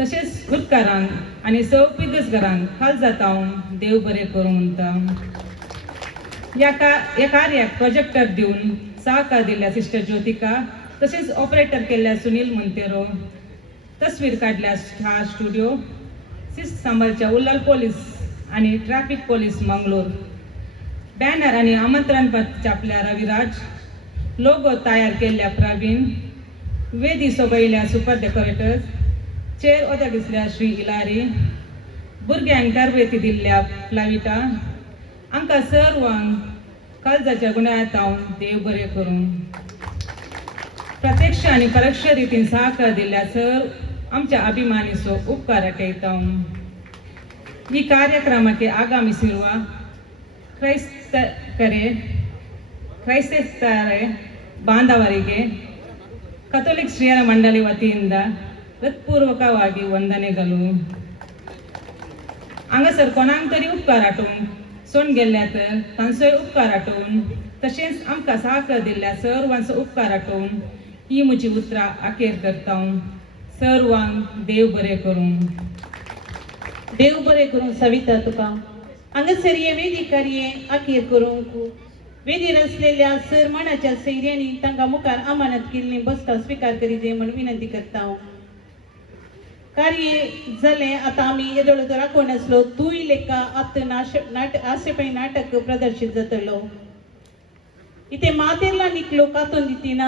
तशेंच उदकारांक आनी सव पिदसघरांक खाल जातावन देव बरें करूं म्हणटा. ह्या कार्याक प्रोजेक्टर दिवन सहकार दिल्ल्या सिस्टर ज्योतिका तशेंच ऑपरेटर केल्ल्या सुनील मोंतेरो, तस्वीर काडल्या स्टार स्टुडिओ, शिस्त सांबाळच्या उल्लाल पोलीस आनी ट्रॅफिक पोलीस मंगळूर, बॅनर आनी आमंत्रण पत्र छापल्या रविराज, लोगो तयार केल्ल्या प्रवीण, वेदी सोबयल्या सुपर डेकोरेटर्स, चेर ओद्या दिसल्या श्री इलारी, भुरग्यांक तरबेती दिल्ल्या फ्लाविटा, हांकां सर्वांक काळजाच्या गुणायतावन देव बरें करूं. प्रत्यक्ष आनी परोक्ष रितीन सहकार दिल्ल्या आमच्या अभिमानीसो उपकार येता ಈ ಕಾರ್ಯಕ್ರಮಕ್ಕೆ ಆಗಮಿಸಿರುವ ಕ್ರೈಸ್ತರೆ ಬಾಂಧವರಿಗೆ ಕಥೋಲಿಕ್ ಶ್ರೀಯರ ಮಂಡಳಿ ವತಿಯಿಂದ ಹೃತ್ಪೂರ್ವಕವಾಗಿ ವಂದನೆಗಳು. हांगासर कोणाक तरी उपकार आठोवन सोन गेल्ल्या तर तांचोय उपकार आठोवन तशेंच आमकां साकर दिल्ल्या सर्वांचो उपकार आठोवन ही म्हजी उतरां आखेर करता. सर्वांक देव बरें करूं. देव बरें करूं सविता तुका. हांगासर हे वेदी कार्ये अखेर करूंक वेदीर असलेल्या सरमणाच्या सैर्यांनी तांकां मुखार अमानत केल्ली बसका स्वीकार करी दे म्हण विनंती करता. कार्य जाले आता आम्ही येदोळो राखून आसलो तूय लेखा आशेपै नाटक प्रदर्शित जातलो. इथे मातेरला निकलो कातून दितीना